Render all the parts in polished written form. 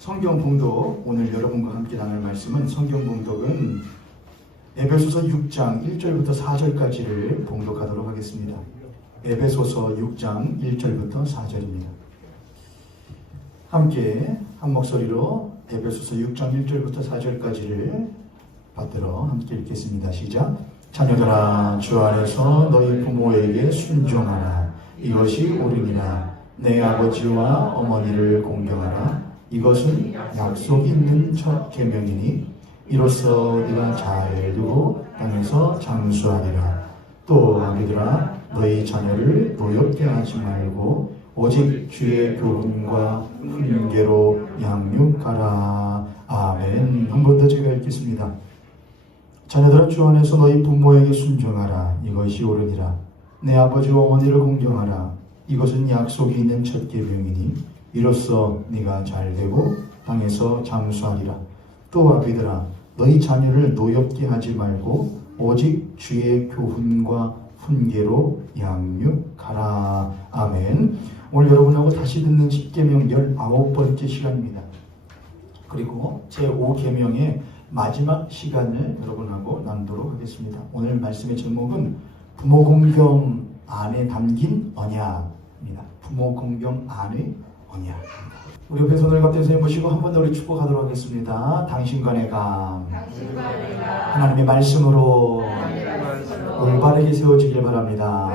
성경 봉독, 오늘 여러분과 함께 나눌 말씀은 성경 봉독은 에베소서 6장 1절부터 4절까지를 봉독하도록 하겠습니다. 에베소서 6장 1절부터 4절입니다. 함께 한 목소리로 에베소서 6장 1절부터 4절까지를 받들어 함께 읽겠습니다. 시작. 자녀들아, 주 안에서 너희 부모에게 순종하라. 이것이 옳으니라. 내 아버지와 어머니를 공경하라. 이것은 약속 있는 첫 계명이니 이로써 네가 잘 두고 땅에서 장수하리라. 또 아비들아, 너희 자녀를 노엽게 하지 말고 오직 주의 교훈과 훈계로 양육하라. 아멘. 한 번 더 제가 읽겠습니다. 자녀들아, 주 안에서 너희 부모에게 순종하라. 이것이 옳으니라. 내 아버지와 어머니를 공경하라. 이것은 약속이 있는 첫 계명이니 이로써 네가 잘되고 땅에서 장수하리라. 또 아비들아, 너희 자녀를 노엽게 하지 말고 오직 주의 교훈과 훈계로 양육하라. 아멘. 오늘 여러분하고 다시 듣는 십계명 19번째 시간입니다. 그리고 제5계명의 마지막 시간을 여러분하고 나누도록 하겠습니다. 오늘 말씀의 제목은 부모 공경 안에 담긴 언약입니다. 부모 공경 안의 언약. 우리 옆에 손을 같이 모시고 한 번 더 우리 축복하도록 하겠습니다. 당신과 내가 하나님의 말씀으로 올바르게 세워지길 바랍니다.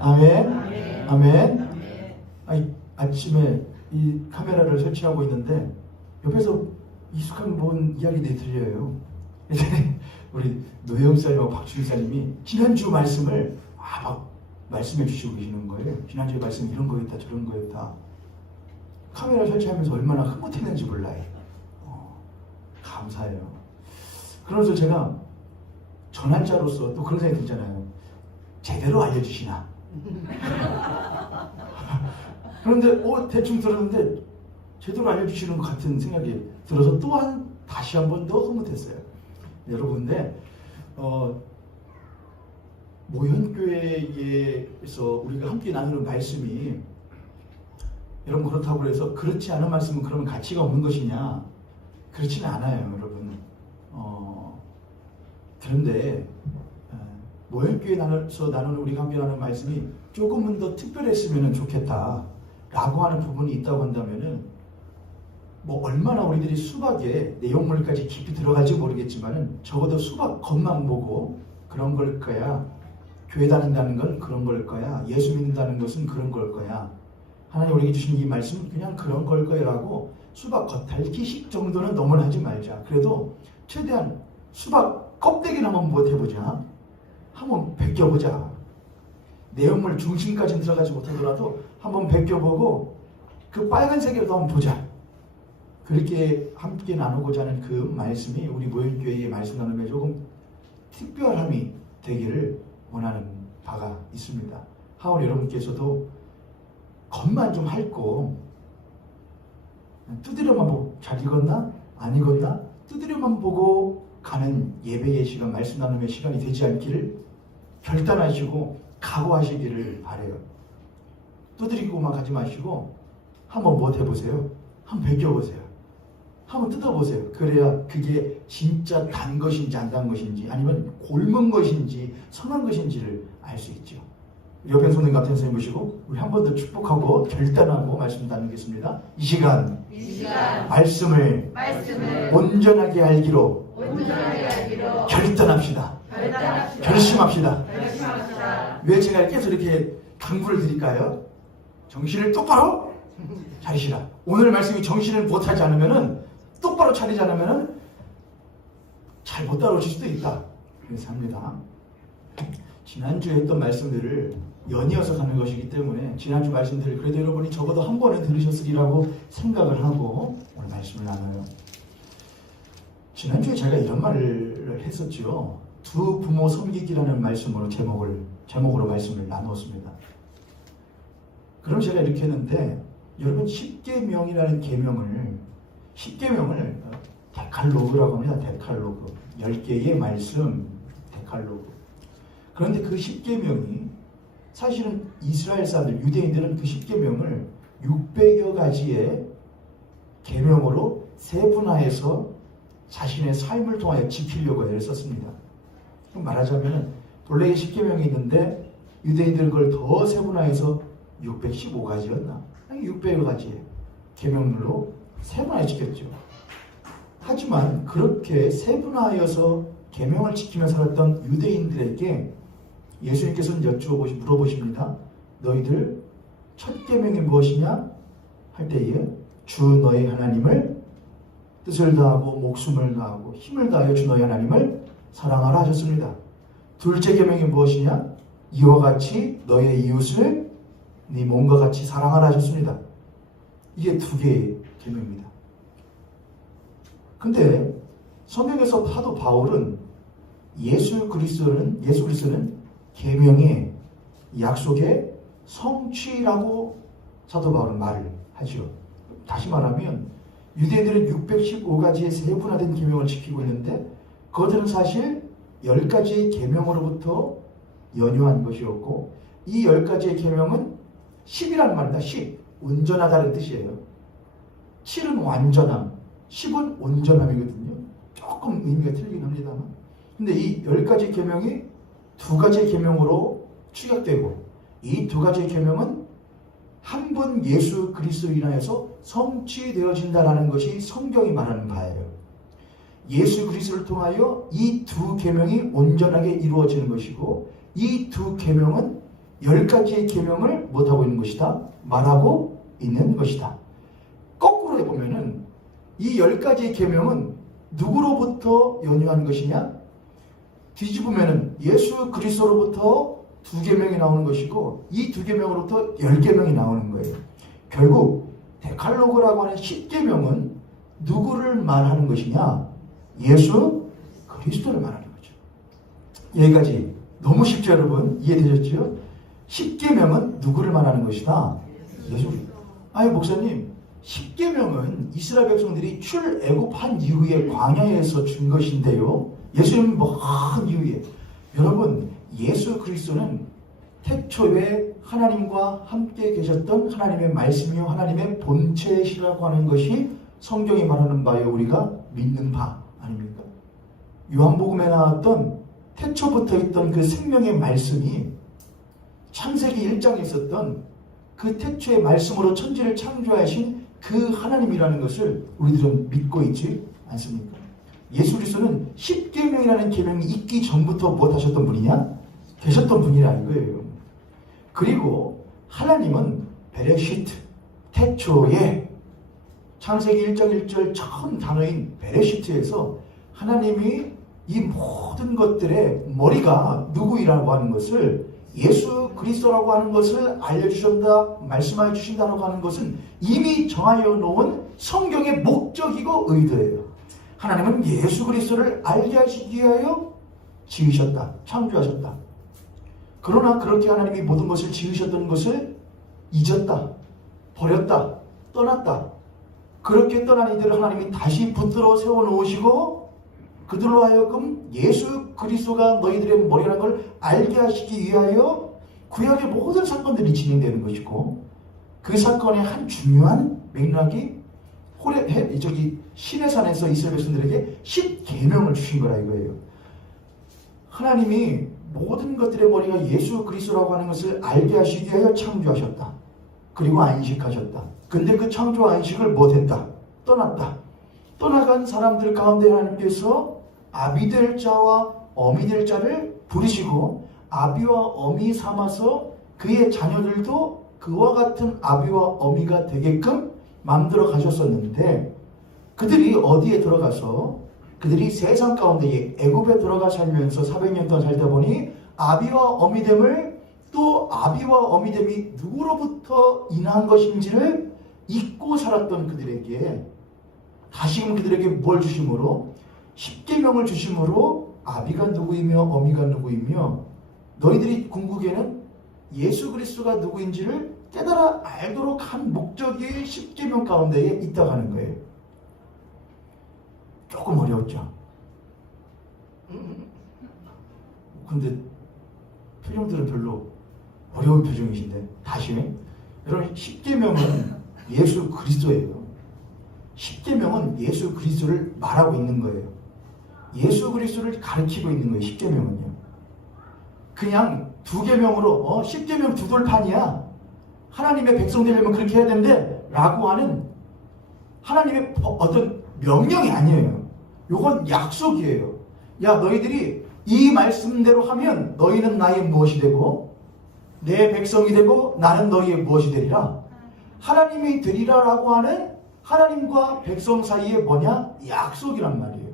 아멘. 아멘. 아침에 이 카메라를 설치하고 있는데 옆에서 익숙한 분 이야기들이 들려요. 우리 노영 사님하고 박주희 사님이 지난주 말씀을 막 말씀해 주시고 계시는 거예요. 지난주에 말씀 이런 거였다 저런 거였다. 카메라 설치하면서 얼마나 흐뭇했는지 몰라요. 감사해요. 그러면서 제가 전환자로서 또 그런 생각이 들잖아요. 제대로 알려주시나. 그런데 대충 들었는데 제대로 알려주시는 것 같은 생각이 들어서 또한 다시 한 번 더 흐뭇했어요. 여러분들 모현교회에서 우리가 함께 나누는 말씀이 여러분 그렇다고 해서 그렇지 않은 말씀은 그러면 가치가 없는 것이냐? 그렇지는 않아요, 여러분. 그런데 모현교회에서 나누는 우리가 함께 나누는 말씀이 조금은 더 특별했으면 좋겠다라고 하는 부분이 있다고 한다면은 얼마나 우리들이 수박에 내용물까지 깊이 들어갈지 모르겠지만은 적어도 수박 겉만 보고 그런 걸 거야. 교회 다닌다는 건 그런 걸 거야. 예수 믿는다는 것은 그런 걸 거야. 하나님 우리에게 주신 이 말씀은 그냥 그런 걸 거야라고 수박 겉핥기식 정도는 너무 하지 말자. 그래도 최대한 수박 껍데기나 한번 못해보자. 한번 벗겨보자. 내용물 중심까지는 들어가지 못하더라도 한번 벗겨보고 그 빨간색이라도 한번 보자. 그렇게 함께 나누고자 하는 그 말씀이 우리 모현교회의 말씀 나눔에 조금 특별함이 되기를 원하는 바가 있습니다. 하온 여러분께서도 겉만 좀 핥고 두드려만 보고 잘 읽었나? 안 읽었나? 두드려만 보고 가는 예배의 시간, 말씀 나눔의 시간이 되지 않기를 결단하시고 각오하시기를 바라요. 두드리고만 가지 마시고 한번 뭐 해보세요. 한번 벗겨보세요. 한번 뜯어보세요. 그래야 그게 진짜 단 것인지 안 단 것인지 아니면 곪은 것인지 선한 것인지를 알 수 있죠. 옆에 손님 같은 선생님 보시고 우리 한 번 더 축복하고 결단하고 말씀 나누겠습니다. 이 시간 말씀을 온전하게 알기로 결단합시다. 결심합시다. 왜 제가 계속 이렇게 당부를 드릴까요? 정신을 똑바로 차리시라. 오늘 말씀이 정신을 못하지 않으면은 똑바로 차리지 않으면 잘 못 따라오실 수도 있다. 그래서 합니다. 지난주에 했던 말씀들을 연이어서 가는 것이기 때문에 지난주 말씀들을 그래도 여러분이 적어도 한 번은 들으셨으리라고 생각을 하고 오늘 말씀을 나눠요. 지난주에 제가 이런 말을 했었죠. 두 부모 섬기기라는 말씀으로 제목으로 말씀을 나누었습니다. 그럼 제가 이렇게 했는데 여러분 10계명이라는 계명을 데칼로그라고 합니다. 데칼로그. 10개의 말씀 데칼로그. 그런데 그 10계명이 사실은 이스라엘 사람들, 유대인들은 그 10계명을 600여 가지의 계명으로 세분화해서 자신의 삶을 통하여 지키려고 애를 썼습니다. 말하자면 본래 10계명이 있는데 유대인들 그걸 더 세분화해서 615가지였나? 아니 600가지의 계명들로 세분화해 지켰죠. 하지만 그렇게 세분화하여서 계명을 지키며 살았던 유대인들에게 예수님께서는 물어보십니다. 너희들 첫 계명이 무엇이냐? 할 때에 주 너희 하나님을 뜻을 다하고 목숨을 다하고 힘을 다하여 주 너희 하나님을 사랑하라 하셨습니다. 둘째 계명이 무엇이냐? 이와 같이 너의 이웃을 네 몸과 같이 사랑하라 하셨습니다. 이게 두 개의 계명입니다. 근데 성경에서 사도 바울은 예수 그리스도는 계명의 약속의 성취라고 사도 바울은 말을 하죠. 다시 말하면 유대인들은 615가지의 세분화된 계명을 지키고 있는데 그것들은 사실 10가지의 계명으로부터 연유한 것이었고 이 10가지의 계명은 10이라는 말입니다. 10. 온전하다는 뜻이에요. 7은 완전함, 10은 온전함이거든요. 조금 의미가 틀리긴 합니다만. 근데 이 10가지 계명이 두 가지 계명으로 축약되고 이 두 가지 계명은 한 분 예수 그리스도로 인하여서 성취되어진다는 것이 성경이 말하는 바예요. 예수 그리스도를 통하여 이 두 계명이 온전하게 이루어지는 것이고 이 두 계명은 10가지의 계명을 못하고 있는 것이다. 말하고 있는 것이다. 거꾸로 해보면은 이 10가지의 계명은 누구로부터 연유한 것이냐? 뒤집으면은 예수 그리스도로부터 두 계명이 나오는 것이고 이 두 계명으로부터 10계명이 나오는 거예요. 결국 데칼로그라고 하는 10계명은 누구를 말하는 것이냐? 예수 그리스도를 말하는 거죠. 여기까지 너무 쉽죠, 여러분? 이해되셨죠? 10계명은 누구를 말하는 것이다? 예수. 아니 목사님, 10계명은 이스라엘 백성들이 출애굽한 이후에 광야에서 준 것인데요. 예수님 먼 이후에. 여러분, 예수 그리스도는 태초에 하나님과 함께 계셨던 하나님의 말씀이요 하나님의 본체시라고 하는 것이 성경이 말하는 바요 우리가 믿는 바 아닙니까? 요한복음에 나왔던 태초부터 있던 그 생명의 말씀이 창세기 1장에 있었던 그 태초의 말씀으로 천지를 창조하신 그 하나님이라는 것을 우리들은 믿고 있지 않습니까? 예수 그리스도는 10계명이라는 계명이 있기 전부터 무엇하셨던 분이냐? 되셨던 분이라 이거예요. 그리고 하나님은 베레시트, 태초에 창세기 1장 1절 처음 단어인 베레시트에서 하나님이 이 모든 것들의 머리가 누구이라고 하는 것을 예수 그리스도라고 하는 것을 알려주신다, 말씀하여 주신다라고 하는 것은 이미 정하여 놓은 성경의 목적이고 의도예요. 하나님은 예수 그리스도를 알게 하시기 위하여 지으셨다, 창조하셨다. 그러나 그렇게 하나님이 모든 것을 지으셨던 것을 잊었다, 버렸다, 떠났다. 그렇게 떠난 이들을 하나님이 다시 붙들어 세워놓으시고 그들로 하여금 예수 그리스도가 너희들의 머리라는 걸 알게 하시기 위하여 구약의 모든 사건들이 진행되는 것이고 그 사건의 한 중요한 맥락이 시내산에서 이스라엘 백성들에게 10계명을 주신 거라 이거예요. 하나님이 모든 것들의 머리가 예수 그리스도라고 하는 것을 알게 하시기 위하여 창조하셨다. 그리고 안식하셨다. 근데 그 창조 안식을 못했다. 떠났다. 떠나간 사람들 가운데 하나님께서 아비 될 자와 어미 될 자를 부르시고 아비와 어미 삼아서 그의 자녀들도 그와 같은 아비와 어미가 되게끔 만들어 가셨었는데 그들이 어디에 들어가서 그들이 세상 가운데 애굽에 들어가 살면서 400년 동안 살다 보니 아비와 어미됨을 또 아비와 어미됨이 누구로부터 인한 것인지를 잊고 살았던 그들에게 다시금 그들에게 뭘 주심으로 10계명을 주심으로 아비가 누구이며 어미가 누구이며 너희들이 궁극에는 예수 그리스도가 누구인지를 깨달아 알도록 한 목적이 10계명 가운데에 있다고 하는 거예요. 조금 어려웠죠. 근데 표정들은 별로 어려운 표정이신데 다시 여러분 10계명은 예수 그리스도예요. 십계명은 예수 그리스도를 말하고 있는 거예요. 예수 그리스도를 가르치고 있는 거예요. 십계명은요. 그냥 두 계명으로 십계명 두 돌판이야. 하나님의 백성 되려면 그렇게 해야 되는데 라고 하는 하나님의 어떤 명령이 아니에요. 요건 약속이에요. 야, 너희들이 이 말씀대로 하면 너희는 나의 무엇이 되고 내 백성이 되고 나는 너희의 무엇이 되리라. 하나님이 되리라라고 하는 하나님과 백성 사이에 뭐냐? 약속이란 말이에요.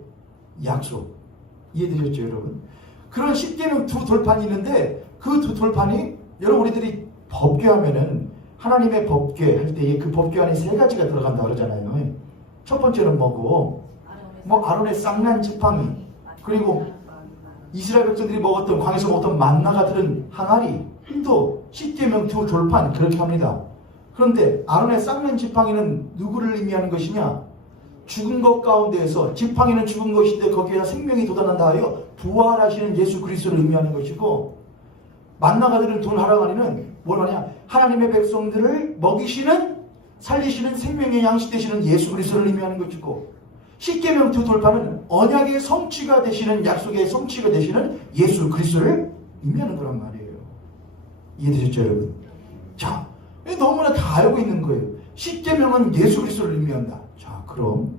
약속. 이해되셨죠, 여러분? 그런 십계명 두 돌판이 있는데 그 두 돌판이 여러분 우리들이 법궤하면은 하나님의 법궤 할 때에 그 법궤 안에 세 가지가 들어간다 그러잖아요. 첫 번째는 뭐고? 아론의 쌍난 지팡이, 그리고 이스라엘 백성들이 먹었던 광에서 먹었던 만나가 들은 항아리, 또 십계명 두 돌판 그렇게 합니다. 그런데 아론의 쌍난 지팡이는 누구를 의미하는 것이냐? 죽은 것 가운데에서 지팡이는 죽은 것인데 거기에 생명이 돋아난다 하여 부활하시는 예수 그리스도를 의미하는 것이고, 만나가 들은 두 항아리는 뭘 하냐? 하나님의 백성들을 먹이시는 살리시는 생명의 양식 되시는 예수 그리스도를 의미하는 것이고, 십계명 두 돌판은 언약의 성취가 되시는 약속의 성취가 되시는 예수 그리스도를 의미하는 거란 말이에요. 이해되셨죠, 여러분? 자, 너무나 다 알고 있는 거예요. 십계명은 예수 그리스도를 의미한다. 자, 그럼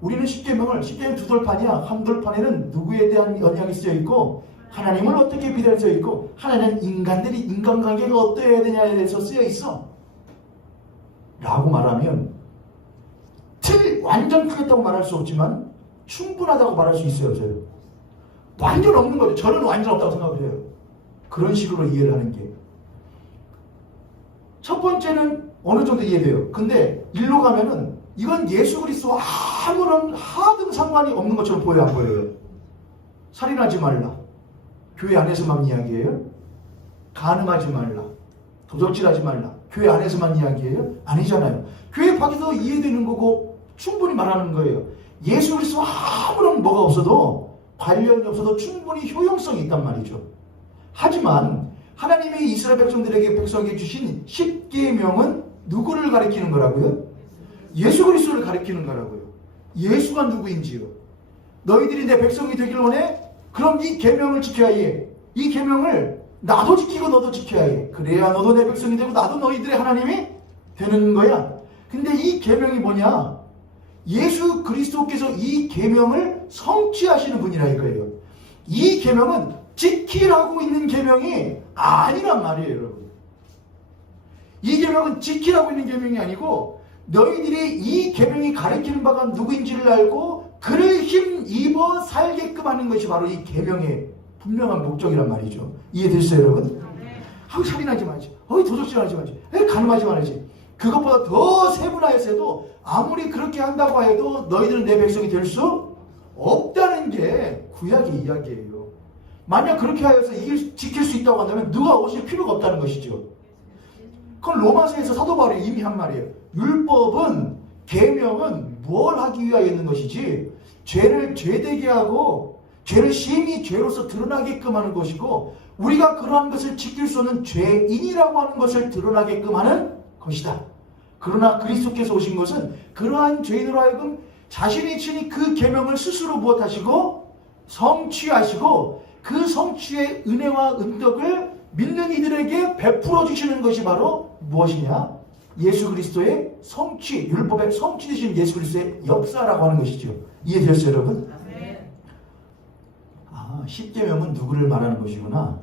우리는 십계명 두 돌판이야. 한 돌판에는 누구에 대한 언약이 쓰여 있고 하나님을 어떻게 비대할 수 있고 하나는 인간들이 인간관계가 어떠해야 되냐에 대해서 쓰여 있어 라고 말하면 완전 크겠다고 말할 수 없지만 충분하다고 말할 수 있어요. 저요. 완전 없는 거죠. 저는 완전 없다고 생각을 해요. 그런 식으로 이해를 하는 게 첫 번째는 어느 정도 이해돼요. 근데 일로 가면은 이건 예수 그리스도와 아무런 하등 상관이 없는 것처럼 보여요, 안 보여요? 살인하지 말라. 교회 안에서만 이야기해요? 간음하지 말라. 도적질하지 말라. 교회 안에서만 이야기해요? 아니잖아요. 교회 밖에서 이해되는 거고 충분히 말하는 거예요. 예수 그리스도와 아무런 뭐가 없어도 관련이 없어도 충분히 효용성이 있단 말이죠. 하지만 하나님이 이스라엘 백성에게 주신 십계명은 누구를 가리키는 거라고요? 예수 그리스도를 가리키는 거라고요. 예수가 누구인지요. 너희들이 내 백성이 되길 원해? 그럼 이 계명을 지켜야 해. 이 계명을 나도 지키고 너도 지켜야 해. 그래야 너도 내 백성이 되고 나도 너희들의 하나님이 되는 거야. 근데 이 계명이 뭐냐? 예수 그리스도께서 이 계명을 성취하시는 분이라 이거예요. 이 계명은 지키라고 있는 계명이 아니란 말이에요, 여러분. 이 계명은 지키라고 있는 계명이 아니고 너희들이 이 계명이 가리키는 바가 누구인지를 알고 그를 힘입어 살게끔 하는 것이 바로 이 계명의 분명한 목적이란 말이죠. 이해됐어요, 여러분? 살인하지 말지, 도적질하지 말지, 간음하지 말지. 그것보다 더 세분화해서 해도 아무리 그렇게 한다고 해도 너희들은 내 백성이 될 수 없다는 게 구약의 이야기예요. 만약 그렇게 하여서 지킬 수 있다고 한다면 누가 오실 필요가 없다는 것이죠. 그건 로마서에서 사도 바울이 이미 한 말이에요. 율법은, 계명은 뭘 하기 위하여 있는 것이지 죄를 죄되게 하고 죄를 심히 죄로서 드러나게끔 하는 것이고 우리가 그러한 것을 지킬 수 없는 죄인이라고 하는 것을 드러나게끔 하는 것이다. 그러나 그리스도께서 오신 것은 그러한 죄인으로 하여금 자신이 친히 그 계명을 스스로 무엇하시고 성취하시고 그 성취의 은혜와 은덕을 믿는 이들에게 베풀어 주시는 것이 바로 무엇이냐? 예수 그리스도의 성취, 율법의 성취되신 예수 그리스도의 역사라고 하는 것이죠. 이해되셨어요, 여러분? 네. 십계명은 누구를 말하는 것이구나.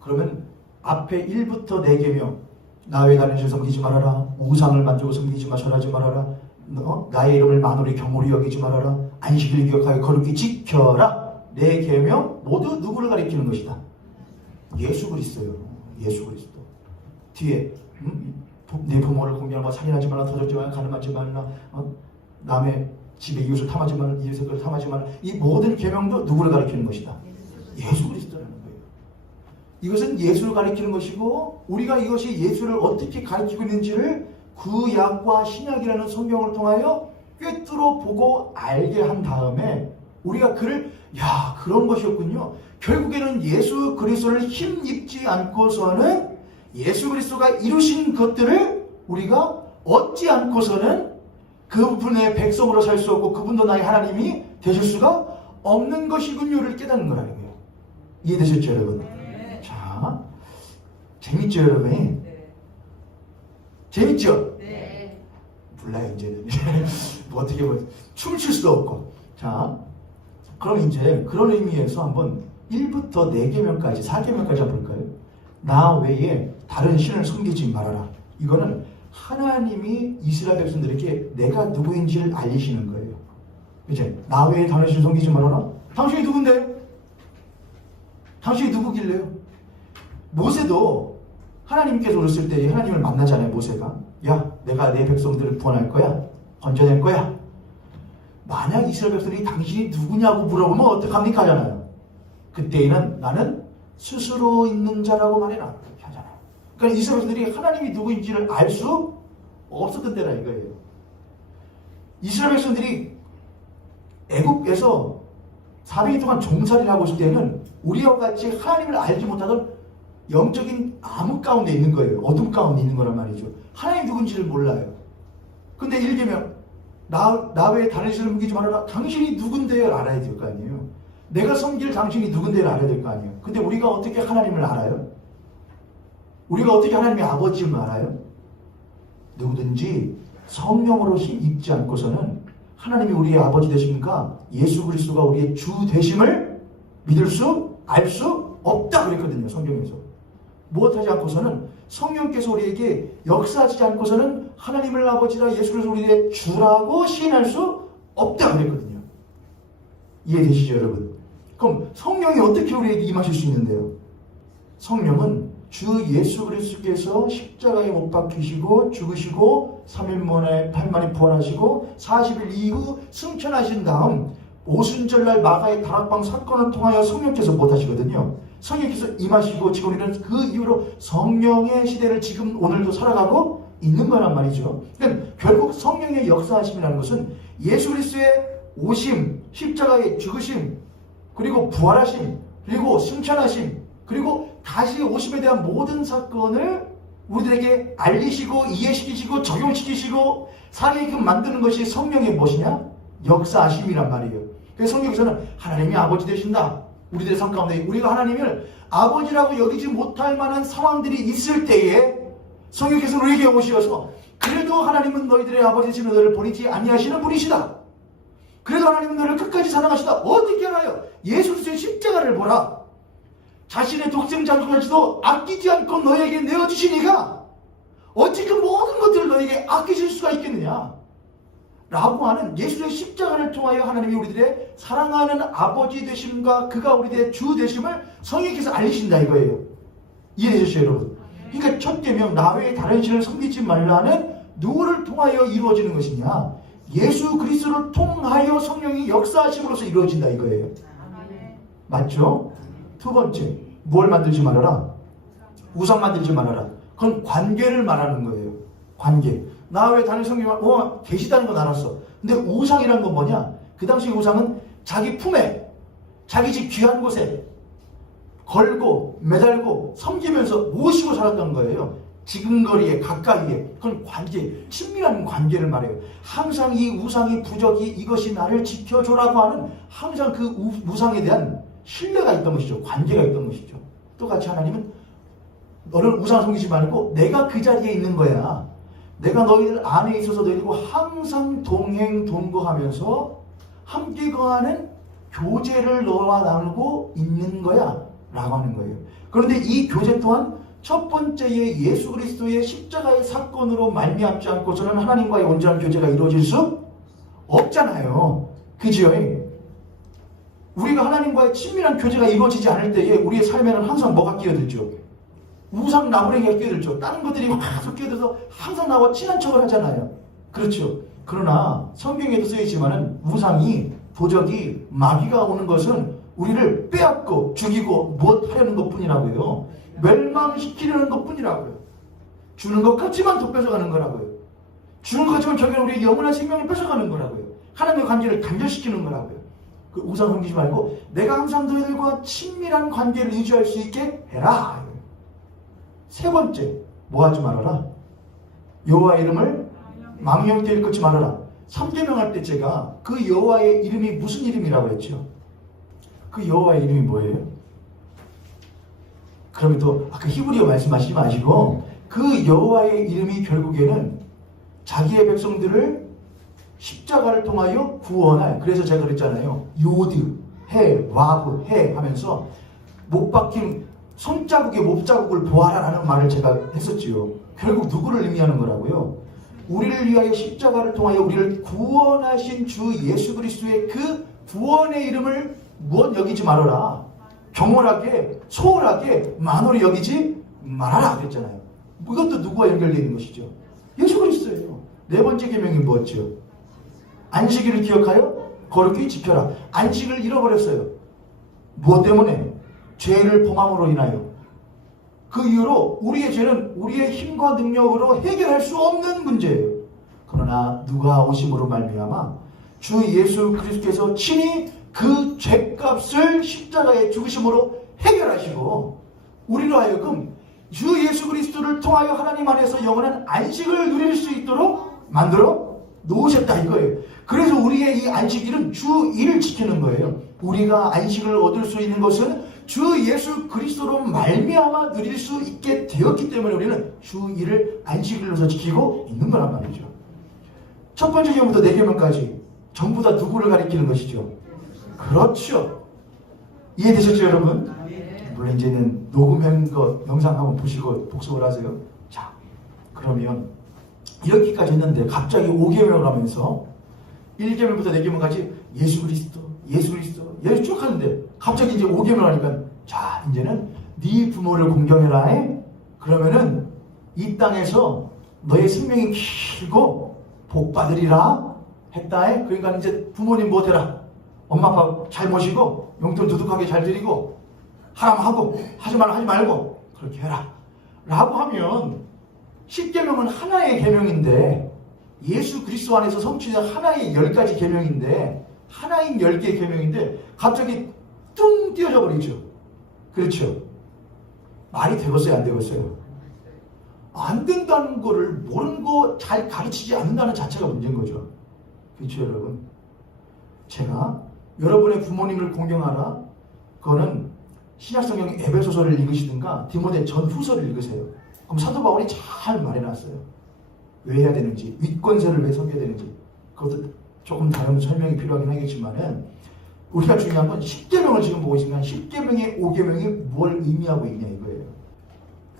그러면 앞에 1부터 4계명, 나 외 다른 신 섬기지 말아라, 우상을 만지고 섬기지 마셔라 하지 말아라, 나의 이름을 만홀히 경홀히 여기지 말아라, 안식일 기억하여 거룩히 지켜라. 4계명 모두 누구를 가리키는 것이다? 예수 그리스도요. 예수 그리스도. 뒤에 내 부모를 공경하고 살인하지 말라, 도적지 말라, 간음하지 말라, 남의 집에 이웃을 탐하지 말라, 이웃의 것을 탐하지 말라. 이 모든 계명도 누구를 가리키는 것이다? 예수 그리스도라는 거예요. 이것은 예수를 가리키는 것이고 우리가 이것이 예수를 어떻게 가리키고 있는지를 구약과 신약이라는 성경을 통하여 꿰뚫어 보고 알게 한 다음에 우리가 그를 그런 것이었군요. 결국에는 예수 그리스도를 힘입지 않고서는 예수 그리스도가 이루신 것들을 우리가 얻지 않고서는 그분의 백성으로 살 수 없고 그분도 나의 하나님이 되실 수가 없는 것이군요를 깨닫는 거라는 거예요. 이해되셨죠 여러분? 네. 자, 재밌죠 여러분? 네. 재밌죠? 네. 몰라요 이제는. 뭐 어떻게 뭐 춤을 출 수도 없고. 자, 그럼 이제 그런 의미에서 한번 1부터 4계명까지 4계명까지 한번 볼까요? 나 외에 다른 신을 섬기지 말아라. 이거는 하나님이 이스라엘 백성들에게 내가 누구인지를 알리시는 거예요. 이제 나 외에 다른 신 섬기지 말아라. 당신이 누군데? 당신이 누구길래요? 모세도 하나님께서 오셨을 때 하나님을 만나잖아요. 모세가 야 내가 내 백성들을 구원할 거야. 건져낼 거야. 만약 이스라엘 백성들이 당신이 누구냐고 물어보면 어떡합니까 하잖아요. 그때에는 나는 스스로 있는 자라고 말해라 그렇게 하잖아요. 그러니까 이스라엘 백성들이 하나님이 누구인지를 알 수 없었던 때라 이거예요. 이스라엘 백성들이 애국에서 400일 동안 종살이를 하고 있을 때는 우리와 같이 하나님을 알지 못하던 영적인 암흑 가운데 있는 거예요. 어둠 가운데 있는 거란 말이죠. 하나님 누군지를 몰라요. 근데 예를 들면 나 외에 다른 신을 섬기지 말아라. 당신이 누군데요? 알아야 될 거 아니에요. 내가 섬길 당신이 누군데를 알아야 될 거 아니에요. 근데 우리가 어떻게 하나님을 알아요? 우리가 어떻게 하나님의 아버지임을 알아요? 누구든지 성령으로 입지 않고서는 하나님이 우리의 아버지 되십니까? 예수 그리스도가 우리의 주 되심을 믿을 수, 알 수 없다 그랬거든요. 성경에서. 무엇하지 않고서는 성령께서 우리에게 역사하지 않고서는 하나님을 아버지라 예수 그리스도 우리의 주라고 시인할 수 없다 그랬거든요. 이해되시죠 여러분? 그럼 성령이 어떻게 우리에게 임하실 수 있는데요? 성령은 주 예수 그리스도께서 십자가에 못 박히시고 죽으시고 3일 만에 8 만에 부활하시고 40일 이후 승천하신 다음 오순절날 마가의 다락방 사건을 통하여 성령께서 못하시거든요. 성령께서 임하시고 지금 우리는 그 이후로 성령의 시대를 지금 오늘도 살아가고 있는 거란 말이죠. 그러니까 결국 성령의 역사하심이라는 것은 예수 그리스도의 오심, 십자가의 죽으심, 그리고 부활하심, 그리고 승천하심, 그리고 다시 오심에 대한 모든 사건을 우리들에게 알리시고 이해시키시고 적용시키시고 살게끔 만드는 것이 성령의 무엇이냐? 역사하심이란 말이에요. 그래서 성경에서는 하나님이 아버지 되신다. 우리들의 삶 가운데 우리가 하나님을 아버지라고 여기지 못할 만한 상황들이 있을 때에 성령께서 우리에게 오셔서 그래도 하나님은 너희들의 아버지시는 너희를 버리지 아니하시는 분이시다. 그래도 하나님은 너희를 끝까지 사랑하시다. 어떻게 알아요? 예수 그리스도의 십자가를 보라. 자신의 독생자조차도 아끼지 않고 너희에게 내어주시니까 어찌 그 모든 것들을 너희에게 아끼실 수가 있겠느냐 라고 하는 예수의 십자가를 통하여 하나님이 우리들의 사랑하는 아버지 되심과 그가 우리들의 주 되심을 성령께서 알리신다 이거예요. 이해되셨죠 여러분? 그러니까 첫 계명 나 외에 다른 신을 섬기지 말라는 누구를 통하여 이루어지는 것이냐? 예수 그리스도를 통하여 성령이 역사하심으로써 이루어진다 이거예요. 맞죠? 두 번째, 뭘 만들지 말아라? 우상 만들지 말아라. 그건 관계를 말하는 거예요. 관계. 나 왜 다른 성경을 계시다는 건 알았어. 근데 우상이란 건 뭐냐? 그 당시 우상은 자기 품에, 자기 집 귀한 곳에 걸고 매달고 섬기면서 모시고 살았던 거예요. 지근거리에 가까이에. 그건 관계, 친밀한 관계를 말해요. 항상 이 우상이 부적이 이것이 나를 지켜줘라고 하는 항상 그 우상에 대한 신뢰가 있던 것이죠. 관계가 있던 것이죠. 똑같이 하나님은 너를 우상 섬기지 말고 내가 그 자리에 있는 거야. 내가 너희들 안에 있어서 너희들과 항상 동행 동거하면서 함께 거하는 교제를 너와 나누고 있는 거야 라고 하는 거예요. 그런데 이 교제 또한 첫 번째의 예수 그리스도의 십자가의 사건으로 말미암지 않고서는 하나님과의 온전한 교제가 이루어질 수 없잖아요. 그죠? 우리가 하나님과의 친밀한 교제가 이루어지지 않을 때에 우리의 삶에는 항상 뭐가 끼어들죠? 우상 나무래기가 끼어들죠. 다른 것들이 확 끼어들어서 항상 나와 친한 척을 하잖아요. 그렇죠. 그러나 성경에도 쓰여있지만은 우상이 도적이 마귀가 오는 것은 우리를 빼앗고 죽이고 무엇하려는 것뿐이라고요. 멸망시키려는 것뿐이라고요. 주는 것 같지만 더 뺏어가는 거라고요. 주는 것 같지만 결국은 우리의 영원한 생명을 뺏어가는 거라고요. 하나님의 관계를 단절시키는 거라고요. 그 우상 섬기지 말고 내가 항상 너희들과 친밀한 관계를 유지할 수 있게 해라. 세 번째, 뭐 하지 말아라? 여호와 이름을 망령되이 일컫지 말아라. 3계명 할 때 제가 그 여호와의 이름이 무슨 이름이라고 했죠? 그 여호와의 이름이 뭐예요? 그러면 또 아까 히브리어 말씀하시지 마시고 그 여호와의 이름이 결국에는 자기의 백성들을 십자가를 통하여 구원할, 그래서 제가 그랬잖아요. 요드, 해, 와브, 해 하면서 못 박힌 손자국의 못자국을 보아라라는 말을 제가 했었지요. 결국 누구를 의미하는 거라고요? 우리를 위하여 십자가를 통하여 우리를 구원하신 주 예수 그리스도의 그 구원의 이름을 무엇 여기지 말아라. 경홀하게, 소홀하게, 만홀히 여기지 말아라 그랬잖아요. 이것도 누구와 연결되어 있는 것이죠? 예수 그리스도예요. 네 번째 계명이 뭐였죠? 안식일을 기억하여 거룩히 지켜라. 안식을 잃어버렸어요. 무엇 때문에? 죄를 범함으로 인하여. 그 이후로 우리의 죄는 우리의 힘과 능력으로 해결할 수 없는 문제예요. 그러나 누가 오심으로 말미암아 주 예수 그리스도께서 친히 그 죄값을 십자가에 죽으심으로 해결하시고 우리로 하여금 주 예수 그리스도를 통하여 하나님 안에서 영원한 안식을 누릴 수 있도록 만들어 놓으셨다 이거예요. 그래서 우리의 이 안식일은 주 1을 지키는 거예요. 우리가 안식을 얻을 수 있는 것은 주 예수 그리스도로 말미암아 누릴 수 있게 되었기 때문에 우리는 주 1을 안식일로서 지키고 있는 거란 말이죠. 첫 번째 계명부터 네 계명까지 전부 다 누구를 가리키는 것이죠? 그렇죠. 이해되셨죠 여러분? 물론 이제는 녹음한 거 영상 한번 보시고 복습을 하세요. 자, 그러면 이렇게까지 했는데 갑자기 5계명을 하면서 1계명부터 4계명까지 예수 그리스도 예수 쭉 하는데 갑자기 이제 5계명을 하니까 자 이제는 네 부모를 공경해라. 그러면은 이 땅에서 너의 생명이 길고 복 받으리라 했다. 그러니까 이제 부모님 못해라. 엄마 아빠 잘 모시고 용돈 두둑하게 잘 드리고 하라고 하지 말고 그렇게 해라 라고 하면 10계명은 하나의 계명인데 예수 그리스도 안에서 성취된 하나의 10가지 계명인데 하나인 10개의 계명인데 갑자기 뚱 띄어져 버리죠. 그렇죠? 말이 되겠어요? 안 되겠어요? 안 된다는 거를 모르는 거 잘 가르치지 않는다는 자체가 문제인 거죠. 그렇죠 여러분? 제가 여러분의 부모님을 공경하라. 그거는 신약성경 에베소서를 읽으시든가 디모데 전후서를 읽으세요. 그럼 사도 바울이 잘 말해놨어요. 왜 해야 되는지, 윗권세를 왜 섬겨야 되는지. 그것도 조금 다른 설명이 필요하긴 하겠지만은 우리가 중요한 건 10계명을 지금 보고 있으면 10계명의 5계명이 뭘 의미하고 있냐 이거예요.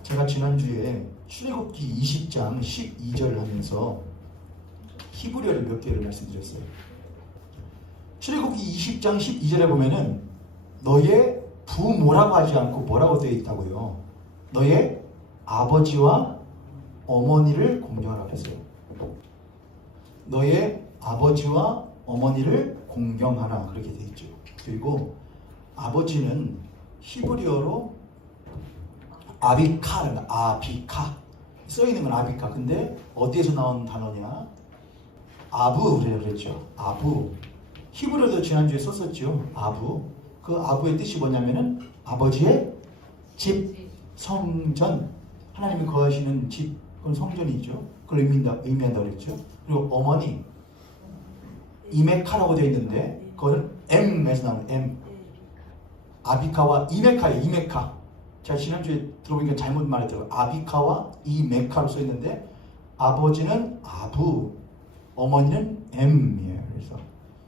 제가 지난주에 출애굽기 20장 12절을 하면서 히브리어를 몇 개를 말씀드렸어요. 출애굽기 20장 12절에 보면은 너의 부모라고 하지 않고 뭐라고 되어 있다고요? 너의 아버지와 어머니를 공경하라 그랬어요. 너의 아버지와 어머니를 공경하라 그렇게 되어 있죠. 그리고 아버지는 히브리어로 아비카 써있는 건 아비카. 근데 어디에서 나온 단어냐? 아부 그랬죠. 아부. 히브리어도 지난주에 썼었죠. 아부. 그 아부의 뜻이 뭐냐면은 아버지의 집, 성전. 하나님이 거하시는 집, 그건 성전이죠. 그걸 의미한다고 그랬죠. 그리고 어머니, 이메카라고 되어 있는데 그거는 M에서 나오는 M. 아비카와 이메카예요. 이메카. 제가 지난주에 들어보니까 잘못 말했더라고요. 아비카와 이메카로 써있는데 아버지는 아부, 어머니는 M이에요. 그래서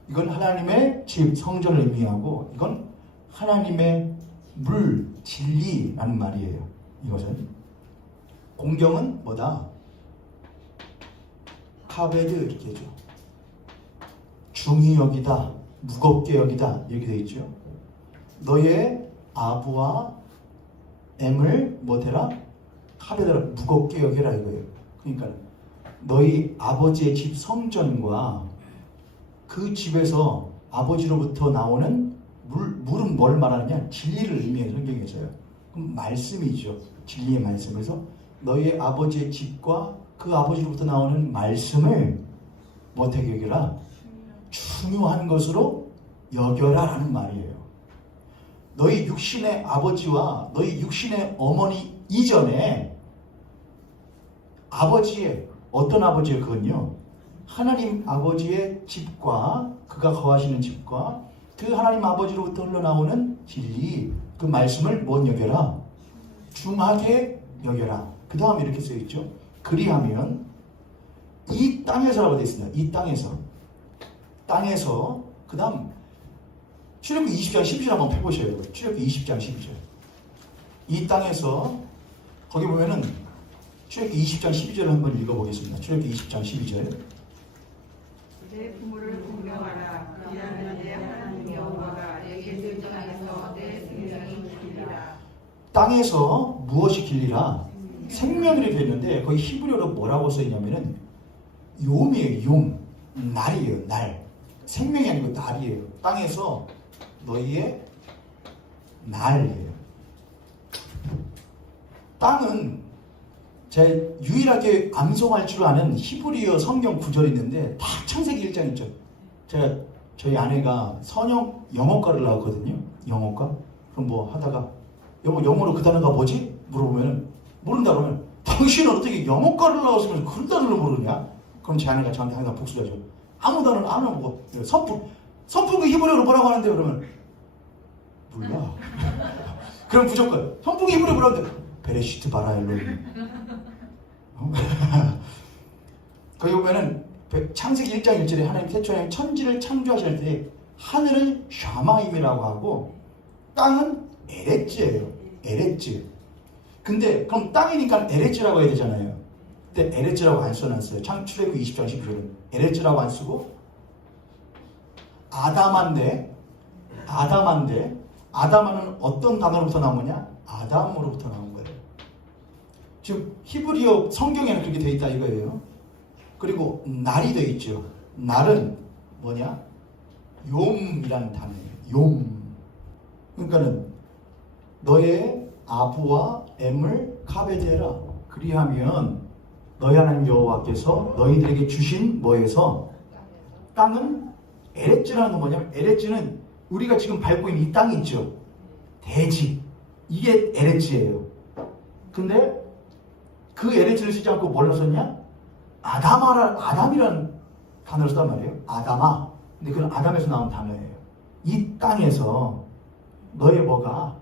이건 하나님의 집, 성전을 의미하고 이건 하나님의 물, 진리라는 말이에요. 이것은 공경은 뭐다? 카베드 이렇게 해줘. 중히 여기다, 무겁게 여기다 이렇게 되어 있죠. 너의 아부와 M을 뭐해라? 카베드라 무겁게 여기라 이거예요. 그러니까 너희 아버지의 집 성전과 그 집에서 아버지로부터 나오는 물은 뭘 말하느냐? 진리를 의미해요. 성경에서요. 그럼 말씀이죠. 진리의 말씀에서 너희 아버지의 집과 그 아버지로부터 나오는 말씀을 뭐하게 여겨라? 중요한 것으로 여겨라 라는 말이에요. 너희 육신의 아버지와 너희 육신의 어머니 이전에 아버지의 어떤 아버지예요? 그건요 하나님 아버지의 집과 그가 거하시는 집과 그 하나님 아버지로부터 흘러나오는 진리, 그 말씀을 뭔 여겨라? 중하게 여겨라. 그 다음에 이렇게 써있죠. 그리하면 이 땅에서라고 되어 있습니다. 이 땅에서 그 다음 출애굽기 20장 12절 한번 펴보셔요. 출애굽기 20장 12절. 이 땅에서 거기 보면은 출애굽기 20장 12절을 한번 읽어보겠습니다. 출애굽기 20장 12절. 내 부모를 공경하라. 그리하면 내 하나님 여호와가 내게 줄 땅에서 내 생명이 길리라. 땅에서 무엇이 길리라? 생명이라고 되어 있는데 거기 히브리어로 뭐라고 써있냐면은 용이에요. 용. 날이에요. 날. 생명이 아니고 날이에요. 땅에서 너희의 날이에요. 땅은 제가 유일하게 암송할 줄 아는 히브리어 성경 구절이 있는데 다 창세기 1장 있죠. 제가 저희 아내가 선영 영어과를 나왔거든요. 영어과. 그럼 뭐 하다가 여보 영어로 그 단어가 뭐지? 물어보면 모른다 그러면 당신은 어떻게 영어과를 나왔으면서 그런 단어를 모르냐? 그럼 제 아내가 저한테 항상 복수하죠. 아무 단어는 안 하고 선풍 그 히브리어로 뭐라고 하는데 그러면 몰라. 그럼 무조건 선풍 히브리어 뭐라고 하는데 베레시트 바라 엘로힘. 거기 보면은 창세기 1장 1절에 하나님 태초에 천지를 창조하실 때 하늘은 샤마임이라고 하고 땅은 에레츠예요. 에레츠. 근데 그럼 땅이니까 에레츠라고 해야 되잖아요. 근데 에레츠라고 안 써놨어요. 출애굽기 20장 12절은 에레츠라고 안 쓰고 아담한데 아담은 어떤 단어로부터 나오느냐? 아담으로부터 나온 거예요. 지금 히브리어 성경에는 그렇게 되어 있다 이거예요. 그리고 날이 되어 있죠. 날은 뭐냐? 용이라는 단어예요. 용. 그러니까는 너의 아부와 엠을 카베제라. 그리하면 너희 하나님 여호와께서 너희들에게 주신 뭐에서 땅은 에레츠라는 건 뭐냐면 에레츠는 우리가 지금 밟고 있는 이 땅이 있죠. 대지. 이게 에레츠예요. 근데 그 에레츠를 쓰지 않고 뭘로 썼냐? 아담이라는 단어를 썼단 말이에요. 아담아. 근데 그건 아담에서 나온 단어예요. 이 땅에서 너의 뭐가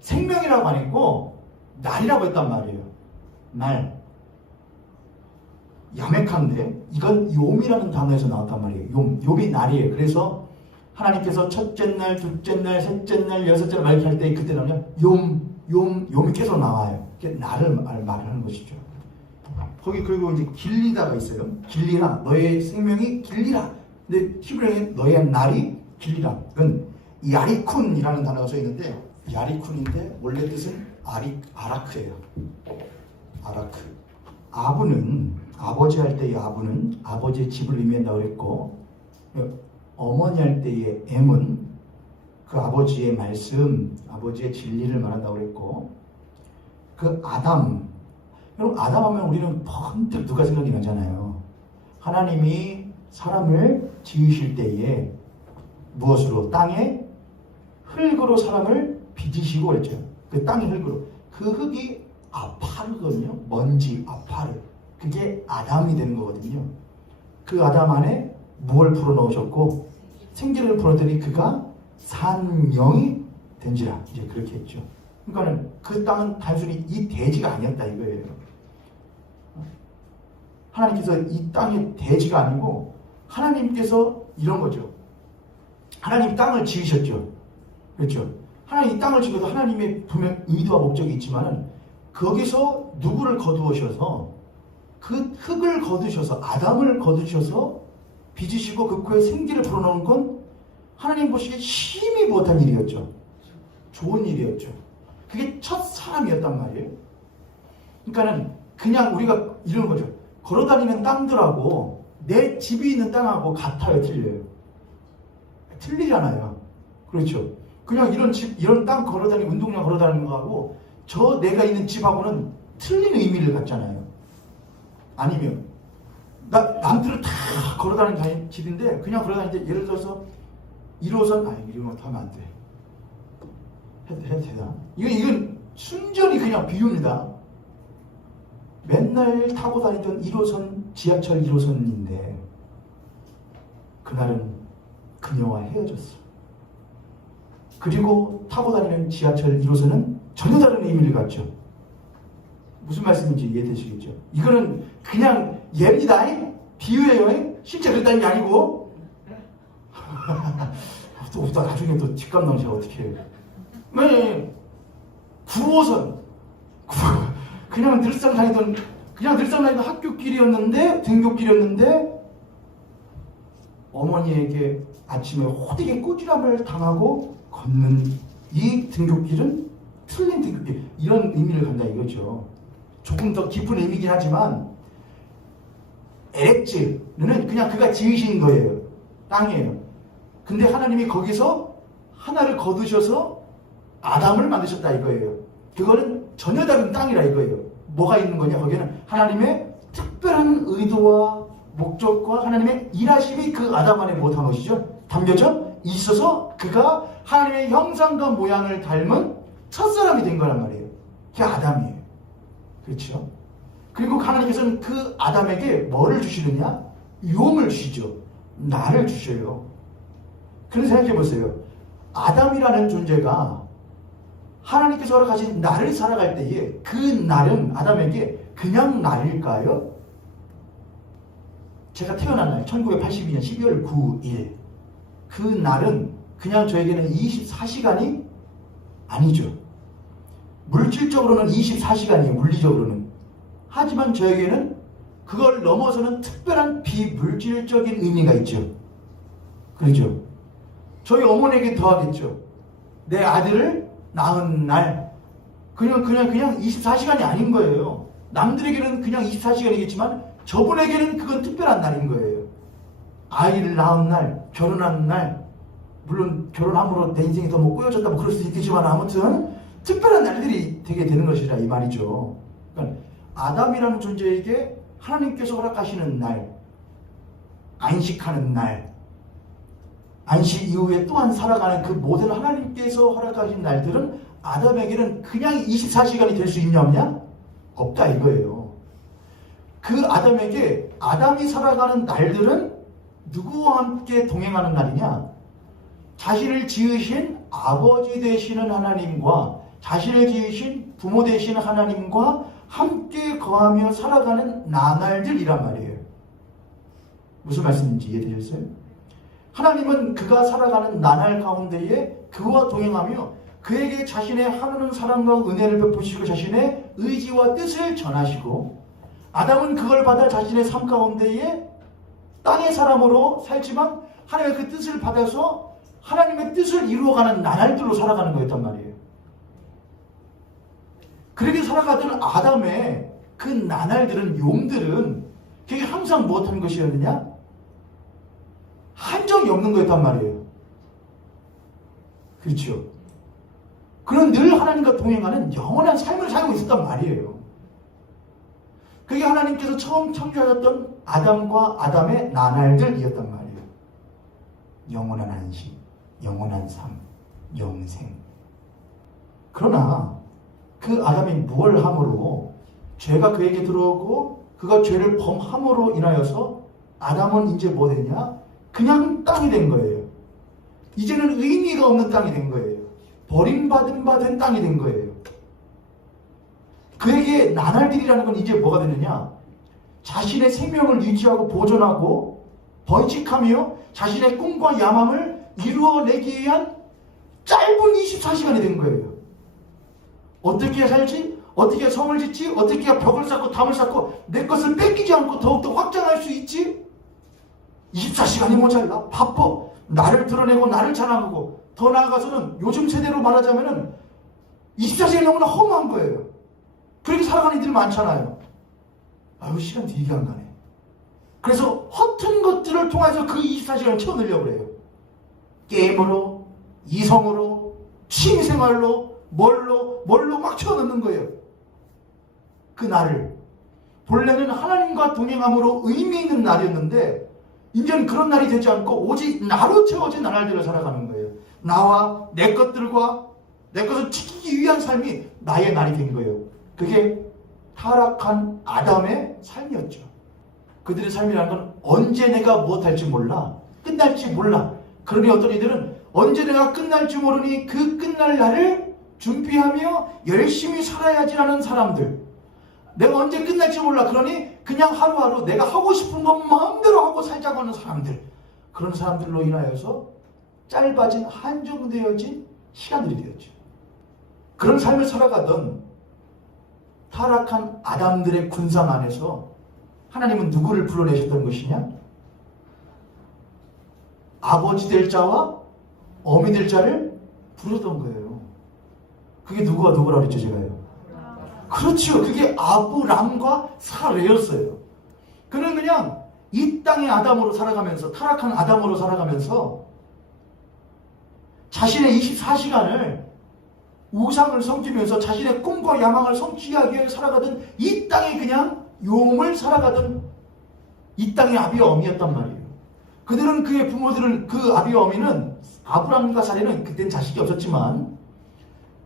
생명이라고 안 했고 날이라고 했단 말이에요. 날. 야맥한데 이건 욤이라는 단어에서 나왔단 말이에요. 욤이 날이에요. 그래서 하나님께서 첫째 날, 둘째 날, 셋째 날, 여섯째 날 말할 때 그때 나오면 욤이 계속 나와요. 날을 말하는 것이죠. 거기 그리고 이제 길리다가 있어요. 길리라. 너의 생명이 길리라. 근데 히브리어에 너의 날이 길리라. 그건 야리쿤이라는 단어가 써 있는데 야리쿤인데 원래 뜻은 아라크예요. 아라크. 아부는 아버지 할 때의 아부는 아버지의 집을 의미한다고 그랬고 어머니 할 때의 M은 그 아버지의 말씀, 아버지의 진리를 말한다고 그랬고 그 아담 여러분 아담 하면 우리는 번뜩 누가 생각이 나잖아요. 하나님이 사람을 지으실 때에 무엇으로? 땅에 흙으로 사람을 빚으시고 그랬죠. 그 땅의 흙으로. 그 흙이 아파르거든요. 먼지, 아파르. 그게 아담이 되는 거거든요. 그 아담 안에 무엇을 불어넣으셨고 생기를 불어넣더니 그가 산 영이 된지라. 이제 그렇게 했죠. 그러니까 그 땅은 단순히 이 대지가 아니었다 이거예요. 하나님께서 이 땅이 대지가 아니고 하나님께서 이런 거죠. 하나님 땅을 지으셨죠. 그렇죠. 하나님 이 땅을 지어도 하나님의 분명 의도와 목적이 있지만은 거기서 누구를 거두셔서 그 흙을 거두셔서 아담을 거두셔서 빚으시고 그 코에 생기를 불어넣은 건 하나님 보시기에 심히 못한 일이었죠. 좋은 일이었죠. 그게 첫 사람이었단 말이에요. 그러니까는 그냥 우리가 이런 거죠. 걸어다니는 땅들하고 내 집이 있는 땅하고 같아요, 틀려요? 틀리잖아요. 그렇죠. 그냥 이런 집, 이런 땅 걸어다니는 운동장 걸어다니는 거하고 저 내가 있는 집하고는 틀린 의미를 갖잖아요. 아니면 남들은 다 걸어다니는 집인데 그냥 걸어다니는데 예를 들어서 1호선 이런 거 하면 안 돼. 해도 되나? 이건 순전히 그냥 비유입니다. 맨날 타고 다니던 1호선 지하철 1호선인데 그날은 그녀와 헤어졌어. 그리고 타고 다니는 지하철 1호선은 전혀 다른 의미를 갖죠. 무슨 말씀인지 이해되시겠죠? 이거는 그냥 예입니다. 비유예요. 실제 그랬다는 게 아니고. 또 나중에 또 뒷감 나오시면 어떻게 해요? 네. 9호선. 그냥 늘상 다니던 학교길이었는데, 등교길이었는데, 어머니에게 아침에 호되게 꼬지람을 당하고 걷는 이 등교길은 틀린 등교길. 이런 의미를 간다 이거죠. 조금 더 깊은 의미긴 하지만, 에렉츠는 그냥 그가 지으신 거예요. 땅이에요. 근데 하나님이 거기서 하나를 거두셔서 아담을 만드셨다 이거예요. 그거는 전혀 다른 땅이라 이거예요. 뭐가 있는 거냐? 거기는 하나님의 특별한 의도와 목적과 하나님의 일하심이 그 아담 안에 못한 것이죠. 담겨져 있어서 그가 하나님의 형상과 모양을 닮은 첫사람이 된 거란 말이에요. 그게 아담이에요. 그렇죠? 그리고 하나님께서는 그 아담에게 뭐를 주시느냐? 유업을 주시죠. 나를 주셔요. 그런 생각해 보세요. 아담이라는 존재가 하나님께서 허락하신 나를 살아갈 때에 그 날은 아담에게 그냥 날일까요? 제가 태어난 날 1982년 12월 9일 그 날은 그냥 저에게는 24시간이 아니죠. 물질적으로는 24시간이에요. 물리적으로는. 하지만 저에게는 그걸 넘어서는 특별한 비물질적인 의미가 있죠. 그렇죠? 저희 어머니에게 더하겠죠. 내 아들을 낳은 날. 그냥 24시간이 아닌 거예요. 남들에게는 그냥 24시간이겠지만 저분에게는 그건 특별한 날인 거예요. 아이를 낳은 날, 결혼한 날. 물론 결혼함으로 내 인생이 더 뭐 꼬여졌다 뭐 그럴 수 있겠지만 아무튼 특별한 날들이 되게 되는 것이라 이 말이죠. 그러니까 아담이라는 존재에게 하나님께서 허락하시는 날, 안식하는 날, 안식 이후에 또한 살아가는 그 모든 하나님께서 허락하신 날들은 아담에게는 그냥 24시간이 될 수 있냐 없냐? 없다 이거예요. 그 아담에게 아담이 살아가는 날들은 누구와 함께 동행하는 날이냐? 자신을 지으신 아버지 되시는 하나님과 자신을 지으신 부모 되시는 하나님과 함께 거하며 살아가는 나날들이란 말이에요. 무슨 말씀인지 이해되셨어요? 하나님은 그가 살아가는 나날 가운데에 그와 동행하며 그에게 자신의 하나님 사랑과 은혜를 베푸시고 자신의 의지와 뜻을 전하시고 아담은 그걸 받아 자신의 삶 가운데에 땅의 사람으로 살지만 하나님의 그 뜻을 받아서 하나님의 뜻을 이루어가는 나날들로 살아가는 거였단 말이에요. 그렇게 살아가던 아담의 그 나날들은 용들은 그게 항상 무엇한 것이었느냐? 한정이 없는 거였단 말이에요. 그렇죠? 그는 늘 하나님과 동행하는 영원한 삶을 살고 있었단 말이에요. 그게 하나님께서 처음 창조하셨던 아담과 아담의 나날들이었단 말이에요. 영원한 안식, 영원한 삶, 영생. 그러나 그 아담이 무엇을 함으로 죄가 그에게 들어오고 그가 죄를 범함으로 인하여서 아담은 이제 뭐 되냐? 그냥 땅이 된 거예요. 이제는 의미가 없는 땅이 된 거예요. 버림받은 땅이 된 거예요. 그에게 나날들이라는 건 이제 뭐가 되느냐? 자신의 생명을 유지하고 보존하고 번식하며 자신의 꿈과 야망을 이루어내기 위한 짧은 24시간이 된 거예요. 어떻게 살지? 어떻게 성을 짓지? 어떻게 벽을 쌓고 담을 쌓고 내 것을 뺏기지 않고 더욱더 확장할 수 있지? 24시간이 모자라. 바빠. 나를 드러내고 나를 자랑하고 더 나아가서는 요즘 세대로 말하자면은 24시간이 너무나 허무한 거예요. 그렇게 살아가는 이들이 많잖아요. 아유 시간 되게 안 가네. 그래서 허튼 것들을 통해서 그 24시간을 채워넣으려고 그래요. 게임으로, 이성으로, 취미생활로, 뭘로 막 채워넣는 거예요. 그 날을. 본래는 하나님과 동행함으로 의미 있는 날이었는데 이제는 그런 날이 되지 않고 오직 나로 채워진 나날들을 살아가는 거예요. 나와 내 것들과 내 것을 지키기 위한 삶이 나의 날이 된 거예요. 그게 타락한 아담의 삶이었죠. 그들의 삶이라는 건 언제 내가 무엇할지 몰라 끝날지 몰라. 그러니 어떤 이들은 언제 내가 끝날지 모르니 그 끝날 날을 준비하며 열심히 살아야지라는 사람들. 내가 언제 끝날지 몰라. 그러니 그냥 하루하루 내가 하고 싶은 것 마음대로 하고 살자고 하는 사람들. 그런 사람들로 인하여서 짧아진 한정되어진 시간들이 되었죠. 그런 삶을 살아가던 타락한 아담들의 군상 안에서 하나님은 누구를 불러내셨던 것이냐? 아버지 될 자와 어미 될 자를 부르던 거예요. 그게 누구와 누구라고 그랬죠, 제가요? 그렇죠. 그게 아브람과 사레였어요. 그는 그냥 이 땅의 아담으로 살아가면서, 타락한 아담으로 살아가면서 자신의 24시간을 우상을 섬기면서 자신의 꿈과 야망을 성취하기 위해 살아가던 이 땅의 그냥 용을 살아가던 이 땅의 아비와 어미였단 말이에요. 그들은 그의 부모들은, 그 아비와 어미는, 아브람과 사레는 그땐 자식이 없었지만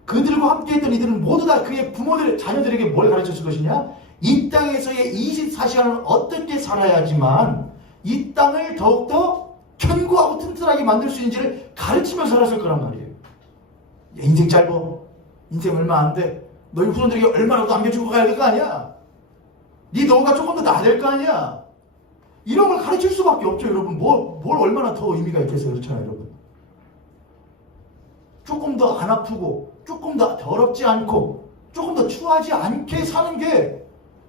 그들과 함께했던 이들은 모두 다 그의 부모들, 자녀들에게 뭘 가르쳤을 것이냐? 이 땅에서의 24시간을 어떻게 살아야지만 이 땅을 더욱더 견고하고 튼튼하게 만들 수 있는지를 가르치며 살았을 거란 말이에요. 야, 인생 짧어. 인생 얼마 안 돼. 너희 후손들에게 얼마라도 남겨주고 가야 될 거 아니야? 네 노후가 조금 더 나아야 될 거 아니야? 이런 걸 가르칠 수밖에 없죠, 여러분. 뭘 얼마나 더 의미가 있겠어요, 그렇잖아요, 여러분. 조금 더 안 아프고, 조금 더 더럽지 않고, 조금 더 추하지 않게 사는 게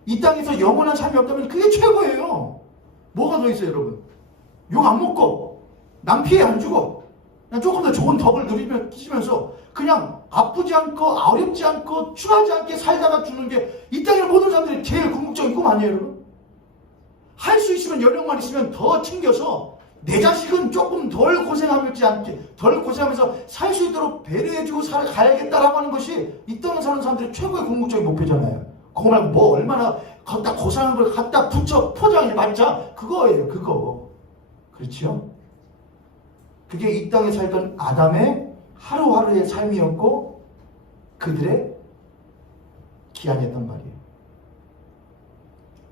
이 땅에서 영원한 삶이 없다면 그게 최고예요. 뭐가 더 있어요, 여러분? 욕 안 먹고, 남 피해 안 주고, 그냥 조금 더 좋은 덕을 누리면서 그냥 아프지 않고, 어렵지 않고, 추하지 않게 살다가 죽는 게 이 땅의 모든 사람들이 제일 궁극적인 꿈 아니에요, 여러분? 할 수 있으면 연령만 있으면 더 챙겨서 내 자식은 조금 덜 고생하지 않게, 덜 고생하면서 살 수 있도록 배려해주고 살아가야겠다라고 하는 것이 이 땅에 사는 사람들의 최고의 궁극적인 목표잖아요. 그거 말고 뭐 얼마나 갖다 고생한 걸 갖다 붙여 포장해 맞자 그거예요, 그거. 그렇죠? 그게 이 땅에 살던 아담의 하루하루의 삶이었고 그들의 기한이었단 말이에요.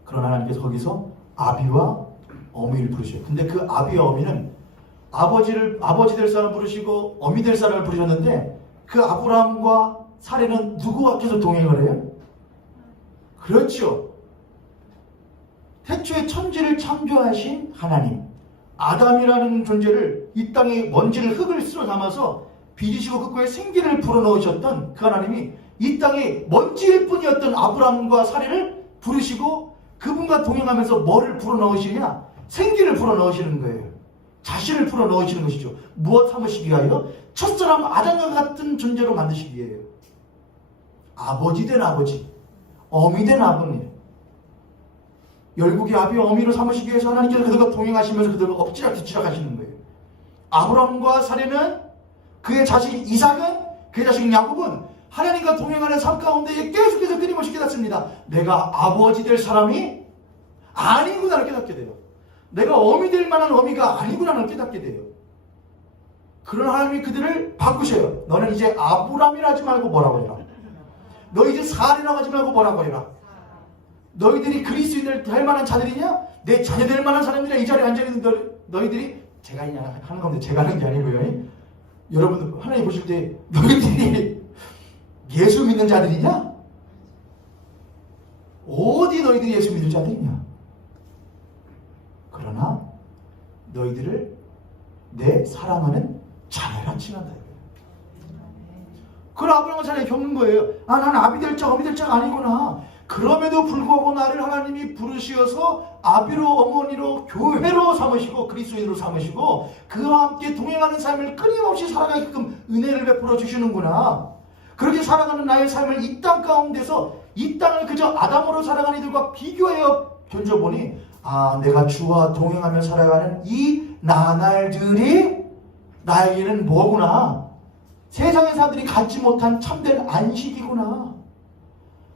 그러나 하나님께서 거기서 아비와 어미를 부르셔요. 근데 그 아비와 어미는 아버지 될 사람을 부르시고 어미 될 사람을 부르셨는데 그 아브라함과 사레는 누구와 계속 동행을 해요? 그렇죠. 태초에 천지를 창조하신 하나님, 아담이라는 존재를 이 땅에 먼지를 흙을 쓸어 담아서 빚으시고 흙과의 생기를 불어넣으셨던 그 하나님이 이 땅에 먼지일 뿐이었던 아브라함과 사레를 부르시고 그분과 동행하면서 뭐를 불어넣으시냐? 생기를 불어넣으시는 거예요. 자신을 불어넣으시는 것이죠. 무엇 삼으시기 위하여? 첫사람 아담과 같은 존재로 만드시기 위해요. 아버지 된 아버지, 어미 된 아버님, 열국의 아비와 어미로 삼으시기 위해서 하나님께서 그들과 동행하시면서 그들을 엎지락 뒤치락 하시는 거예요. 아브라함과 사레는, 그의 자식 이삭은, 그의 자식 야곱은 하나님과 동행하는 삶 가운데 계속해서 끊임없이 깨닫습니다. 내가 아버지 될 사람이 아니구나를 깨닫게 돼요. 내가 어미 될 만한 어미가 아니구나를 깨닫게 돼요. 그런 하나님이 그들을 바꾸셔요. 너는 이제 아브라함이라 하지 말고 뭐라고 해라. 너 이제 사레라고 하지 말고 뭐라고 해라. 너희들이 그리스도인을 될 만한 자들이냐? 내 자녀 될 만한 사람들이야. 이 자리에 앉아있는 너희들이, 제가 하는 건데 제가 하는 게 아니고요. 여러분 하나님 보실 때 너희들이 예수 믿는 자들이냐? 어디 너희들이 예수 믿는 자들이냐? 그러나 너희들을 내 사랑하는 자녀라 칭한다. 그걸 아브라함과 사레가 겪는 거예요. 아, 나는 아비 될 자, 어미 될 자가 아니구나. 그럼에도 불구하고 나를 하나님이 부르시어서 아비로, 어머니로, 교회로 삼으시고 그리스도인으로 삼으시고 그와 함께 동행하는 삶을 끊임없이 살아가게끔 은혜를 베풀어 주시는구나. 그렇게 살아가는 나의 삶을 이 땅 가운데서 이 땅을 그저 아담으로 살아가는 이들과 비교하여 견져보니, 아, 내가 주와 동행하며 살아가는 이 나날들이 나에게는 뭐구나. 세상의 사람들이 갖지 못한 참된 안식이구나.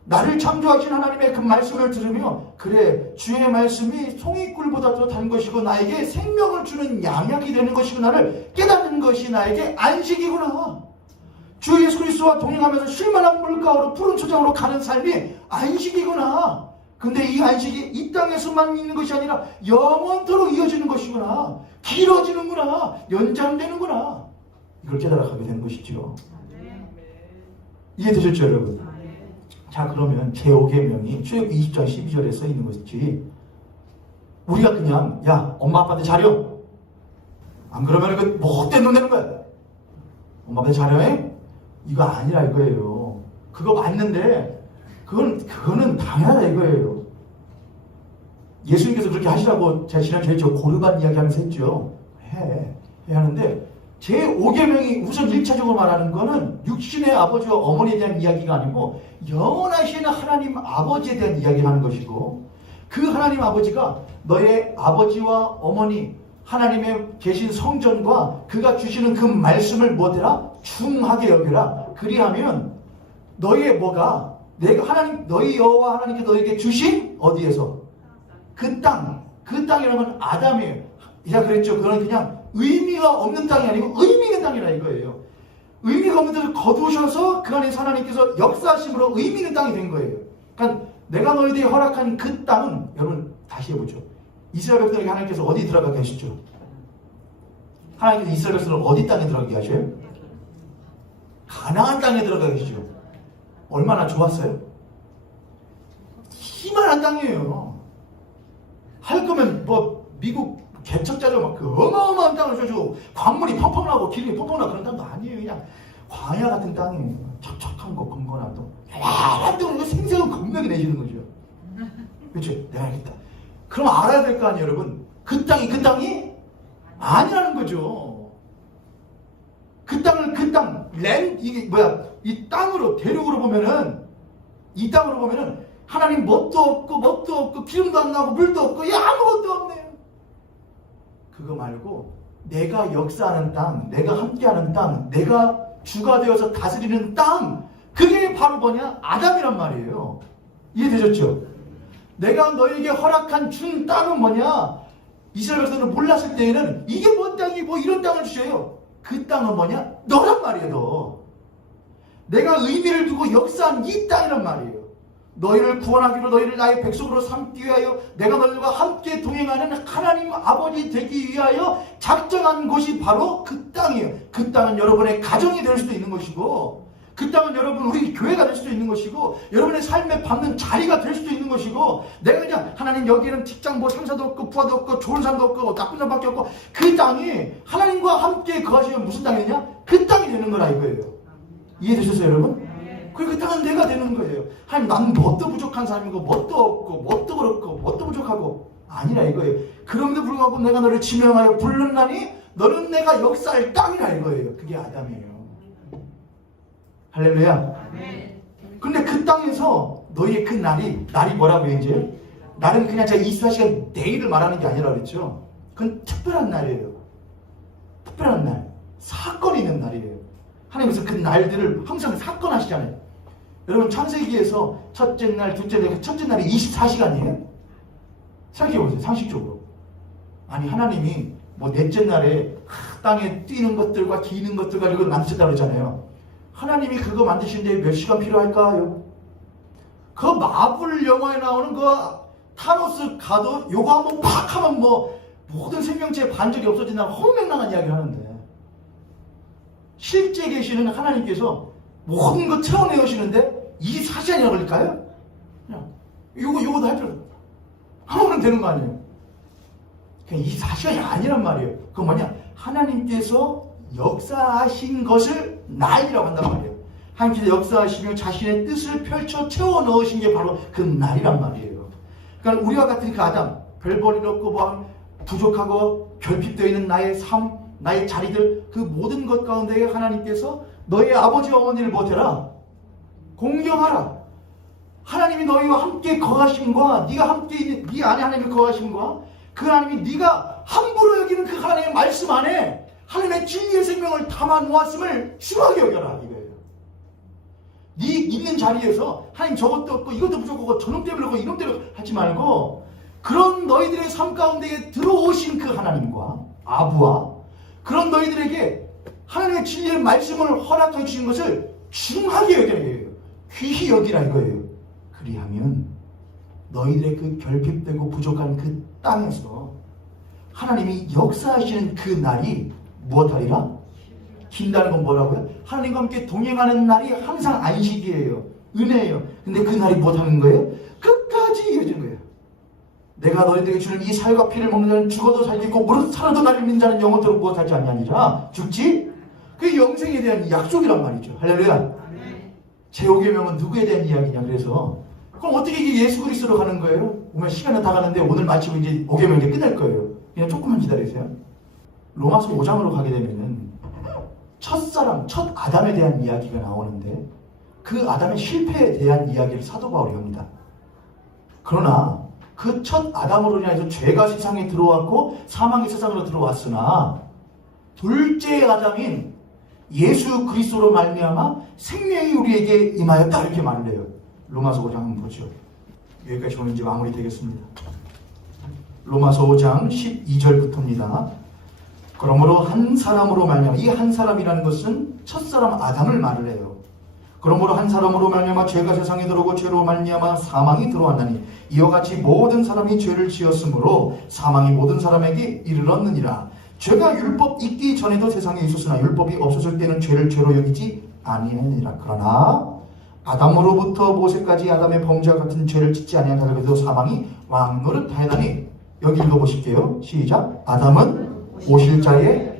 나를 창조하신 하나님의 그 말씀을 들으며, 그래, 주의 말씀이 송이꿀보다 더 단 것이고 나에게 생명을 주는 양약이 되는 것이구나를 깨닫는 것이 나에게 안식이구나. 주 예수 그리스도와 동행하면서 쉴만한 물가로 푸른 초장으로 가는 삶이 안식이구나. 근데 이 안식이 이 땅에서만 있는 것이 아니라 영원토록 이어지는 것이구나. 길어지는구나. 연장되는구나. 이걸 깨달아가게 되는 것이죠. 이해되셨죠, 여러분? 자, 그러면 제5계명이 출애굽기 20장 12절에 써 있는 것이지, 우리가 그냥 야 엄마 아빠한테 잘해, 안 그러면 그 못된 놈 되는 거야, 엄마 아빠한테 잘해, 이거 아니라 이거예요. 그거 맞는데 그거는 당연하다 이거예요. 예수님께서 그렇게 하시라고 제가 지난주에 저 고르반 이야기하면서 했죠. 해 하는데, 제5계명이 우선 1차적으로 말하는 거는 육신의 아버지와 어머니에 대한 이야기가 아니고 영원하신 하나님 아버지에 대한 이야기를 하는 것이고, 그 하나님 아버지가 너의 아버지와 어머니, 하나님의 계신 성전과 그가 주시는 그 말씀을 뭐더라? 중하게 여겨라. 그리하면 너의 뭐가, 내가 하나님, 너희 여호와 하나님께 너에게 주신 어디에서? 그 땅이라면 아담이에요. 제가 그랬죠. 그건 그냥 의미가 없는 땅이 아니고 의미 있는 땅이라 이거예요. 의미가 없는 데를 거두셔서 그 안에서 하나님께서 역사하심으로 의미 있는 땅이 된 거예요. 그러니까 내가 너희들이 허락한 그 땅은, 여러분 다시 해보죠. 이스라엘 백성에게 하나님께서 어디 들어가게 하시죠? 하나님께서 이스라엘 백성을 어디 땅에 들어가게 하셔요? 가나안 땅에 들어가게 하시죠. 얼마나 좋았어요? 희망한 땅이에요. 할 거면 뭐 미국 개척자들 막 그 어마어마한 땅을 줘주고 광물이 펑펑 나고 기름이 펑펑 나고 그런 땅도 아니에요. 그냥 광야 같은 땅이에요. 척척한 거 건거나도 야또 생생한 겁나게 내시는 거죠. 그렇죠? 내가 알겠다. 그럼 알아야 될 거 아니에요, 여러분. 그 땅이 아니라는 거죠. 그 땅을 이 땅으로 대륙으로 보면은, 이 땅으로 보면은 하나님 뭣도 없고 기름도 안 나고 물도 없고 아무것도 없네요. 그거 말고 내가 역사하는 땅, 내가 함께하는 땅, 내가 주가 되어서 다스리는 땅, 그게 바로 뭐냐? 아담이란 말이에요. 이해되셨죠? 내가 너에게 허락한 준 땅은 뭐냐? 이스라엘 백성은 몰랐을 때에는 이게 뭔 땅이 뭐 이런 땅을 주셔요. 그 땅은 뭐냐? 너란 말이에요. 너. 내가 의미를 두고 역사한 이 땅이란 말이에요. 너희를 구원하기로, 너희를 나의 백성으로 삼기 위하여 내가 너희들과 함께 동행하는 하나님 아버지 되기 위하여 작정한 곳이 바로 그 땅이에요. 그 땅은 여러분의 가정이 될 수도 있는 것이고, 그 땅은 여러분 우리 교회가 될 수도 있는 것이고, 여러분의 삶에 받는 자리가 될 수도 있는 것이고, 내가 그냥 하나님 여기는 직장 뭐 상사도 없고 부하도 없고 좋은 사람도 없고 나쁜 사람밖에 없고, 그 땅이 하나님과 함께 거하시면 무슨 땅이냐? 그 땅이 되는 거라 이거예요. 이해되셨어요, 여러분? 그 땅은 내가 되는 거예요. 하나님, 나는 뭣도 부족한 사람이고 뭣도 없고 뭣도 그렇고 뭣도 부족하고 아니라 이거예요. 그럼에도 불구하고 내가 너를 지명하여 부르나니 너는 내가 역사할 땅이라 이거예요. 그게 아담이에요. 할렐루야. 근데 그 땅에서 너희의 그 날이 뭐라고요 이제? 날은 그냥 제가 24시간 내일을 말하는 게 아니라 그랬죠. 그건 특별한 날이에요. 특별한 날. 사건이 있는 날이에요. 하나님께서 그 날들을 항상 사건 하시잖아요. 여러분 창세기에서 첫째 날, 둘째 날, 첫째 날이 24시간이에요? 생각해보세요. 상식적으로. 아니 하나님이 뭐 넷째 날에 땅에 뛰는 것들과 기는 것들 가지고 만드셨다고 그러잖아요. 하나님이 그거 만드시는데 몇 시간 필요할까요? 그 마블 영화에 나오는 그 타노스 가도 요거 한번 팍 하면 뭐 모든 생명체의 반적이 없어진다는 허무맹랑한 이야기를 하는데, 실제 계시는 하나님께서 모든 거 채워내시는데 24시간이나 걸릴까요? 그냥 요거도 할 필요 하면 되는 거 아니에요? 그냥 24시간이 아니란 말이에요. 그건 뭐냐? 하나님께서 역사하신 것을 날이라고 한단 말이에요. 하나님께서 역사하시며 자신의 뜻을 펼쳐 채워 넣으신 게 바로 그 날이란 말이에요. 그러니까 우리와 같은 그 아담, 별볼일 없고 뭐 부족하고 결핍되어 있는 나의 삶, 나의 자리들, 그 모든 것 가운데 하나님께서 너의 아버지와 어머니를 보태라, 공경하라. 하나님이 너희와 함께 거하심과 네가 함께 있는 네 안에 하나님이 거하심과 그 하나님이 네가 함부로 여기는 그 하나님의 말씀 안에 하나님의 진리의 생명을 담아 놓았음을 중하게 여겨라 이거예요. 네 있는 자리에서 하나님 저것도 없고 이것도 부족하고 저놈 때문에 그렇고 이놈 때문에 하지 말고, 그런 너희들의 삶 가운데에 들어오신 그 하나님과 아부와 그런 너희들에게 하나님의 진리의 말씀을 허락해 주신 것을 중하게 여기라 이거예요. 귀히 여기라 이거예요. 그리하면 너희들의 그 결핍되고 부족한 그 땅에서 하나님이 역사하시는 그 날이 무엇하리라? 긴다는 건 뭐라고요? 하나님과 함께 동행하는 날이 항상 안식이에요. 은혜예요. 근데 그 날이 무엇하는 거예요? 끝까지 이어지는 거예요. 내가 너희들에게 주는 이 살과 피를 먹는 자는 죽어도 살겠고 무릇 살아도 날 믿는 자는 영원토록 무엇하지 아니하니라. 죽지? 그게 영생에 대한 약속이란 말이죠. 할렐루야. 제5계명은 누구에 대한 이야기냐. 그래서 그럼 어떻게 이게 예수 그리스도로 가는 거예요? 오늘 시간은 다 가는데 오늘 마치고 이제 5계명 이제 끝날 거예요. 그냥 조금만 기다리세요. 로마서 5장으로 가게 되면은 첫사람, 첫 아담에 대한 이야기가 나오는데 그 아담의 실패에 대한 이야기를 사도 바울이 합니다. 그러나 그 첫 아담으로 인해서 죄가 세상에 들어왔고 사망이 세상으로 들어왔으나 둘째 아담인 예수 그리스도로 말미암아 생명이 우리에게 임하였다 이렇게 말을 해요. 로마서 5장 한번 보죠. 여기까지 오늘 이제 마무리 되겠습니다. 로마서 5장 12절부터입니다. 그러므로 한 사람으로 말미암아, 이 한 사람이라는 것은 첫사람 아담을 말을 해요. 그러므로 한 사람으로 말미암아 죄가 세상에 들어오고 죄로 말미암아 사망이 들어왔나니 이와 같이 모든 사람이 죄를 지었으므로 사망이 모든 사람에게 이르렀느니라. 죄가 율법 있기 전에도 세상에 있었으나 율법이 없었을 때는 죄를 죄로 여기지 아니하니라. 그러나 아담으로부터 모세까지 아담의 범죄와 같은 죄를 짓지 아니한 자들에게도 사망이 왕노릇하였나니. 여기 읽어보실게요. 시작. 아담은 오실 자의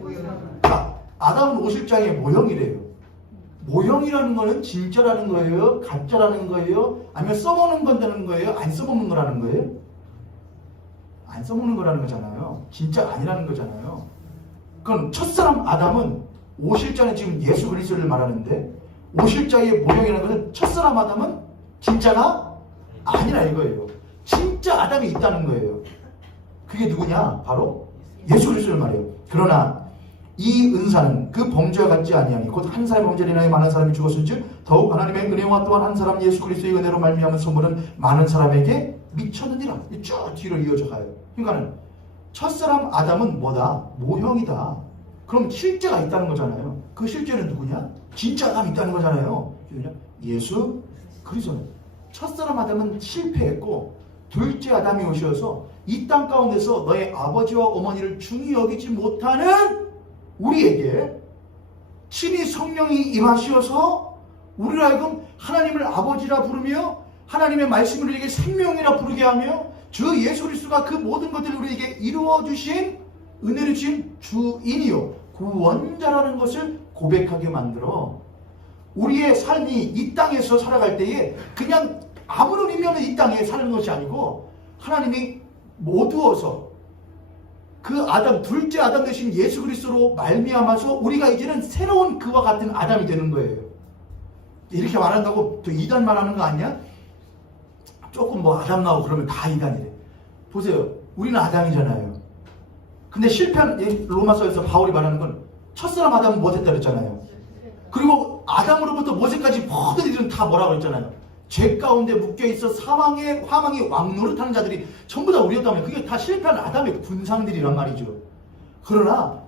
아담은 오실 자의 모형이래요. 모형이라는 거는 진짜라는 거예요? 가짜라는 거예요? 아니면 써먹는 건다는 거예요? 안 써먹는 거라는 거예요? 안 써먹는 거라는 거잖아요. 진짜 아니라는 거잖아요. 그럼 첫사람 아담은 오실 자는 지금 예수 그리스도를 말하는데 오실 자의 모형이라는 것은 첫사람 아담은 진짜가 아니라 이거예요. 진짜 아담이 있다는 거예요. 그게 누구냐? 바로 예수 그리스도를 말해요. 그러나 이 은사는 그 범죄와 같지 아니하니 곧 한 사람의 범죄로 인하여 많은 사람이 죽었은즉 더욱 하나님의 은혜와 또한 한 사람 예수 그리스도의 은혜로 말미암은 선물은 많은 사람에게 미쳤느니라. 쭉 뒤로 이어져 가요. 그러니까는 첫사람 아담은 뭐다? 모형이다. 그럼 실제가 있다는 거잖아요. 그 실제는 누구냐? 진짜 아담이 있다는 거잖아요. 예수 그리스도는. 첫사람 아담은 실패했고 둘째 아담이 오셔서 이 땅 가운데서 너의 아버지와 어머니를 중히 여기지 못하는 우리에게 친히 성령이 임하시어서 우리를 하여금 하나님을 아버지라 부르며 하나님의 말씀을 우리에게 생명이라 부르게 하며 주 예수 그리스도가 그 모든 것들을 우리에게 이루어 주신 은혜를 주신 주인이요 구원자라는 것을 고백하게 만들어 우리의 삶이 이 땅에서 살아갈 때에 그냥 아무런 의미 없는 이 땅에 사는 것이 아니고 하나님이 모두어서 그 아담, 둘째 아담 되신 예수 그리스도로 말미암아서 우리가 이제는 새로운 그와 같은 아담이 되는 거예요. 이렇게 말한다고 또 이단 말하는 거 아니야? 조금 뭐 아담 나오고 그러면 다 이단이래. 보세요. 우리는 아담이잖아요. 근데 실패한 로마서에서 바울이 말하는 건 첫사람 아담은 못했다 그랬잖아요. 그리고 아담으로부터 모세까지 모든 이들은 다 뭐라고 했잖아요. 죄 가운데 묶여있어 사망의 화망이 왕노릇하는 자들이 전부 다 우리였다면 그게 다 실패한 아담의 군상들이란 말이죠. 그러나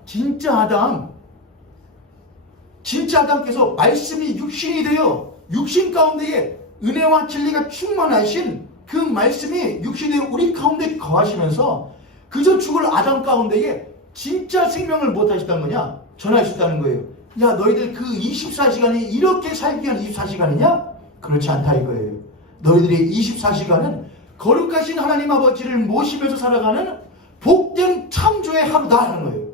진짜 아담께서 말씀이 육신이 되어 육신 가운데에 은혜와 진리가 충만하신 그 말씀이 육신이 되어 우리 가운데 거하시면서 그저 죽을 아담 가운데에 진짜 생명을 못 하셨다는 거냐? 전하셨다는 거예요. 야 너희들 그 24시간이 이렇게 살기 위한 24시간이냐? 그렇지 않다 이거예요. 너희들의 24시간은 거룩하신 하나님 아버지를 모시면서 살아가는 복된 창조의 하루다 하는 거예요.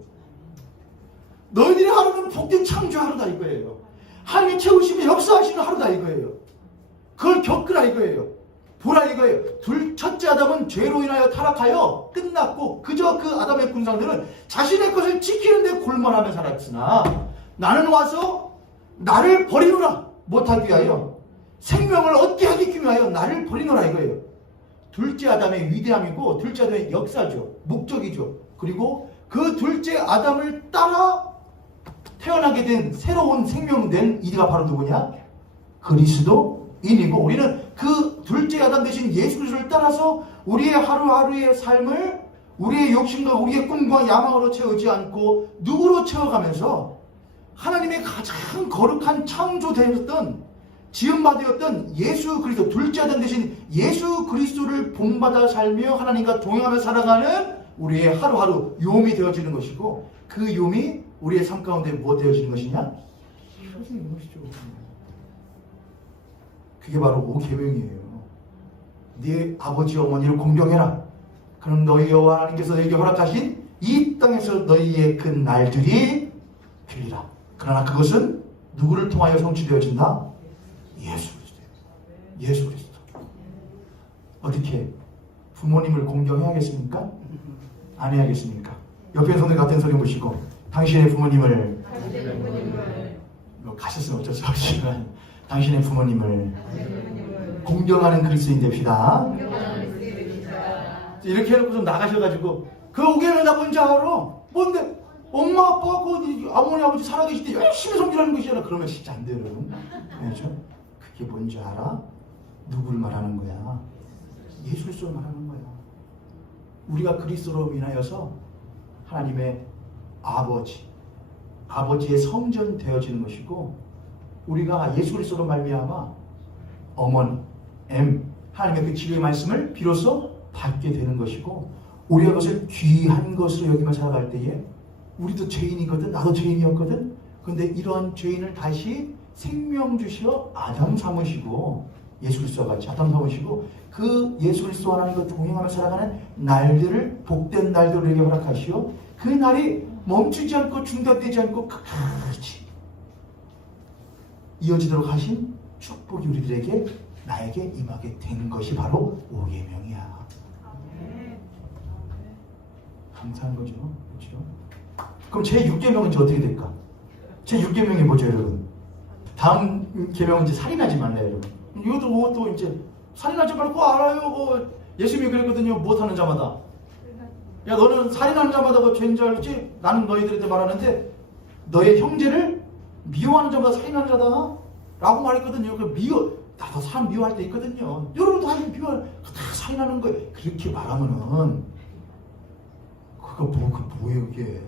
너희들의 하루는 복된 창조의 하루다 이거예요. 하나님이 채우시며 역사하시는 하루다 이거예요. 그걸 겪으라 이거예요. 보라 이거예요. 첫째 아담은 죄로 인하여 타락하여 끝났고 그저 그 아담의 군상들은 자신의 것을 지키는 데 골몰하며 살았으나 나는 와서 나를 버리노라 못하기 위하여 생명을 얻게 하기 위하여 나를 버리노라 이거예요. 둘째 아담의 위대함이고 둘째 아담의 역사죠. 목적이죠. 그리고 그 둘째 아담을 따라 태어나게 된 새로운 생명된 이가 바로 누구냐? 그리스도인이고 우리는 그 둘째 아담 대신 예수 그리스도를 따라서 우리의 하루하루의 삶을 우리의 욕심과 우리의 꿈과 야망으로 채우지 않고 누구로 채워가면서 하나님의 가장 거룩한 창조되었던 지음받으었던 예수 그리스도, 둘째 아들 대신 예수 그리스도를 본받아 살며 하나님과 동행하며 살아가는 우리의 하루하루 요미 되어지는 것이고, 그 요미 우리의 삶 가운데 뭐 되어지는 것이냐? 실천인 것이죠. 그게 바로 오계명이에요. 네 아버지 어머니를 공경해라. 그럼 너희 여호와 하나님께서 너희에게 허락하신 이 땅에서 너희의 그 날들이 필리라. 그러나 그것은 누구를 통하여 성취되어진다? 예수 그리스도. 예수 그리스도. 어떻게? 부모님을 공경해야겠습니까? 안 해야겠습니까? 옆에 손을 같은 소리 보시고, 당신의 부모님을, 가셨으면 어쩔 수 없지만 당신의 부모님을 공경하는 그리스도인 됩시다. 이렇게 해놓고 좀 나가셔가지고 그 오개를 나 뭔지 알아? 뭔데? 엄마 아빠 그 어머니 아버지 살아계실 때 열심히 섬기라는 것이잖아. 그러면 진짜 안 돼요, 여러분. 그렇죠? 그게 뭔지 알아? 누구를 말하는 거야? 예수 그리스도를 말하는 거야. 우리가 그리스도로 인하여서 하나님의 아버지의 성전 되어지는 것이고, 우리가 예수 그리스도로 말미암아 하나님의 그 진리의 말씀을 비로소 받게 되는 것이고, 우리가 그것을 귀한 것으로 여기며 살아갈 때에, 우리도 죄인이거든, 나도 죄인이었거든. 그런데 이러한 죄인을 다시 생명 주시어 아담 삼으시고, 예수 그리스도와 같이 아담 삼으시고, 그 예수 그리스도 하나님과 동행하며 살아가는 날들을, 복된 날들을 우리에게 허락하시오. 그 날이 멈추지 않고 중단되지 않고 끝까지 이어지도록 하신 축복이 우리들에게, 나에게 임하게 된 것이 바로 오계명이야. 감사한 거죠. 그렇죠? 그럼 제6계명은 이제 어떻게 될까? 제6계명이 뭐죠, 여러분? 다음 계명은 이제 살인하지 말라, 여러분. 이것도 이제 살인하지 말고 알아요. 예수님이 그랬거든요. 못하는 자마다. 야, 너는 살인하는 자마다 그 죄인 줄 알지? 나는 너희들한테 말하는데 너의 형제를 미워하는 자마다 살인하는 자다 라고 말했거든요. 나도 사람 미워할 때 있거든요. 여러분도 사람 다 살인하는 거예요. 그렇게 말하면은 뭐예요 그게?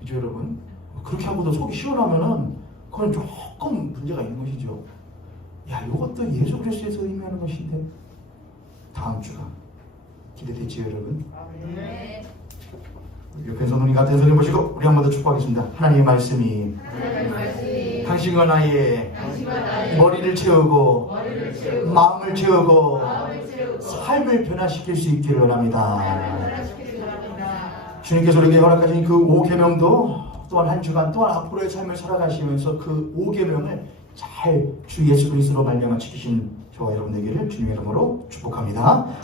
그죠, 여러분? 그렇게 하고도 속이 시원하면은 그건 조금 문제가 있는 것이죠. 야, 이것도 예수 그리스도에서 의미하는 것인데. 다음 주가 기대되지요, 여러분? 네. 옆에 손님 같은 손님 보시고 우리 한 번 더 축복하겠습니다. 하나님의 말씀이 당신과 나의 머리를 채우고 마음을 채우고 삶을 변화시킬 수 있기를 원합니다. 주님께서 우리에게 허락하신 그 5계명도 또한 한 주간 또한 앞으로의 삶을 살아가시면서 그 5계명을 잘 주 예수 그리스도로 말미암아 지키신 저와 여러분 되기를 주님의 이름으로 축복합니다.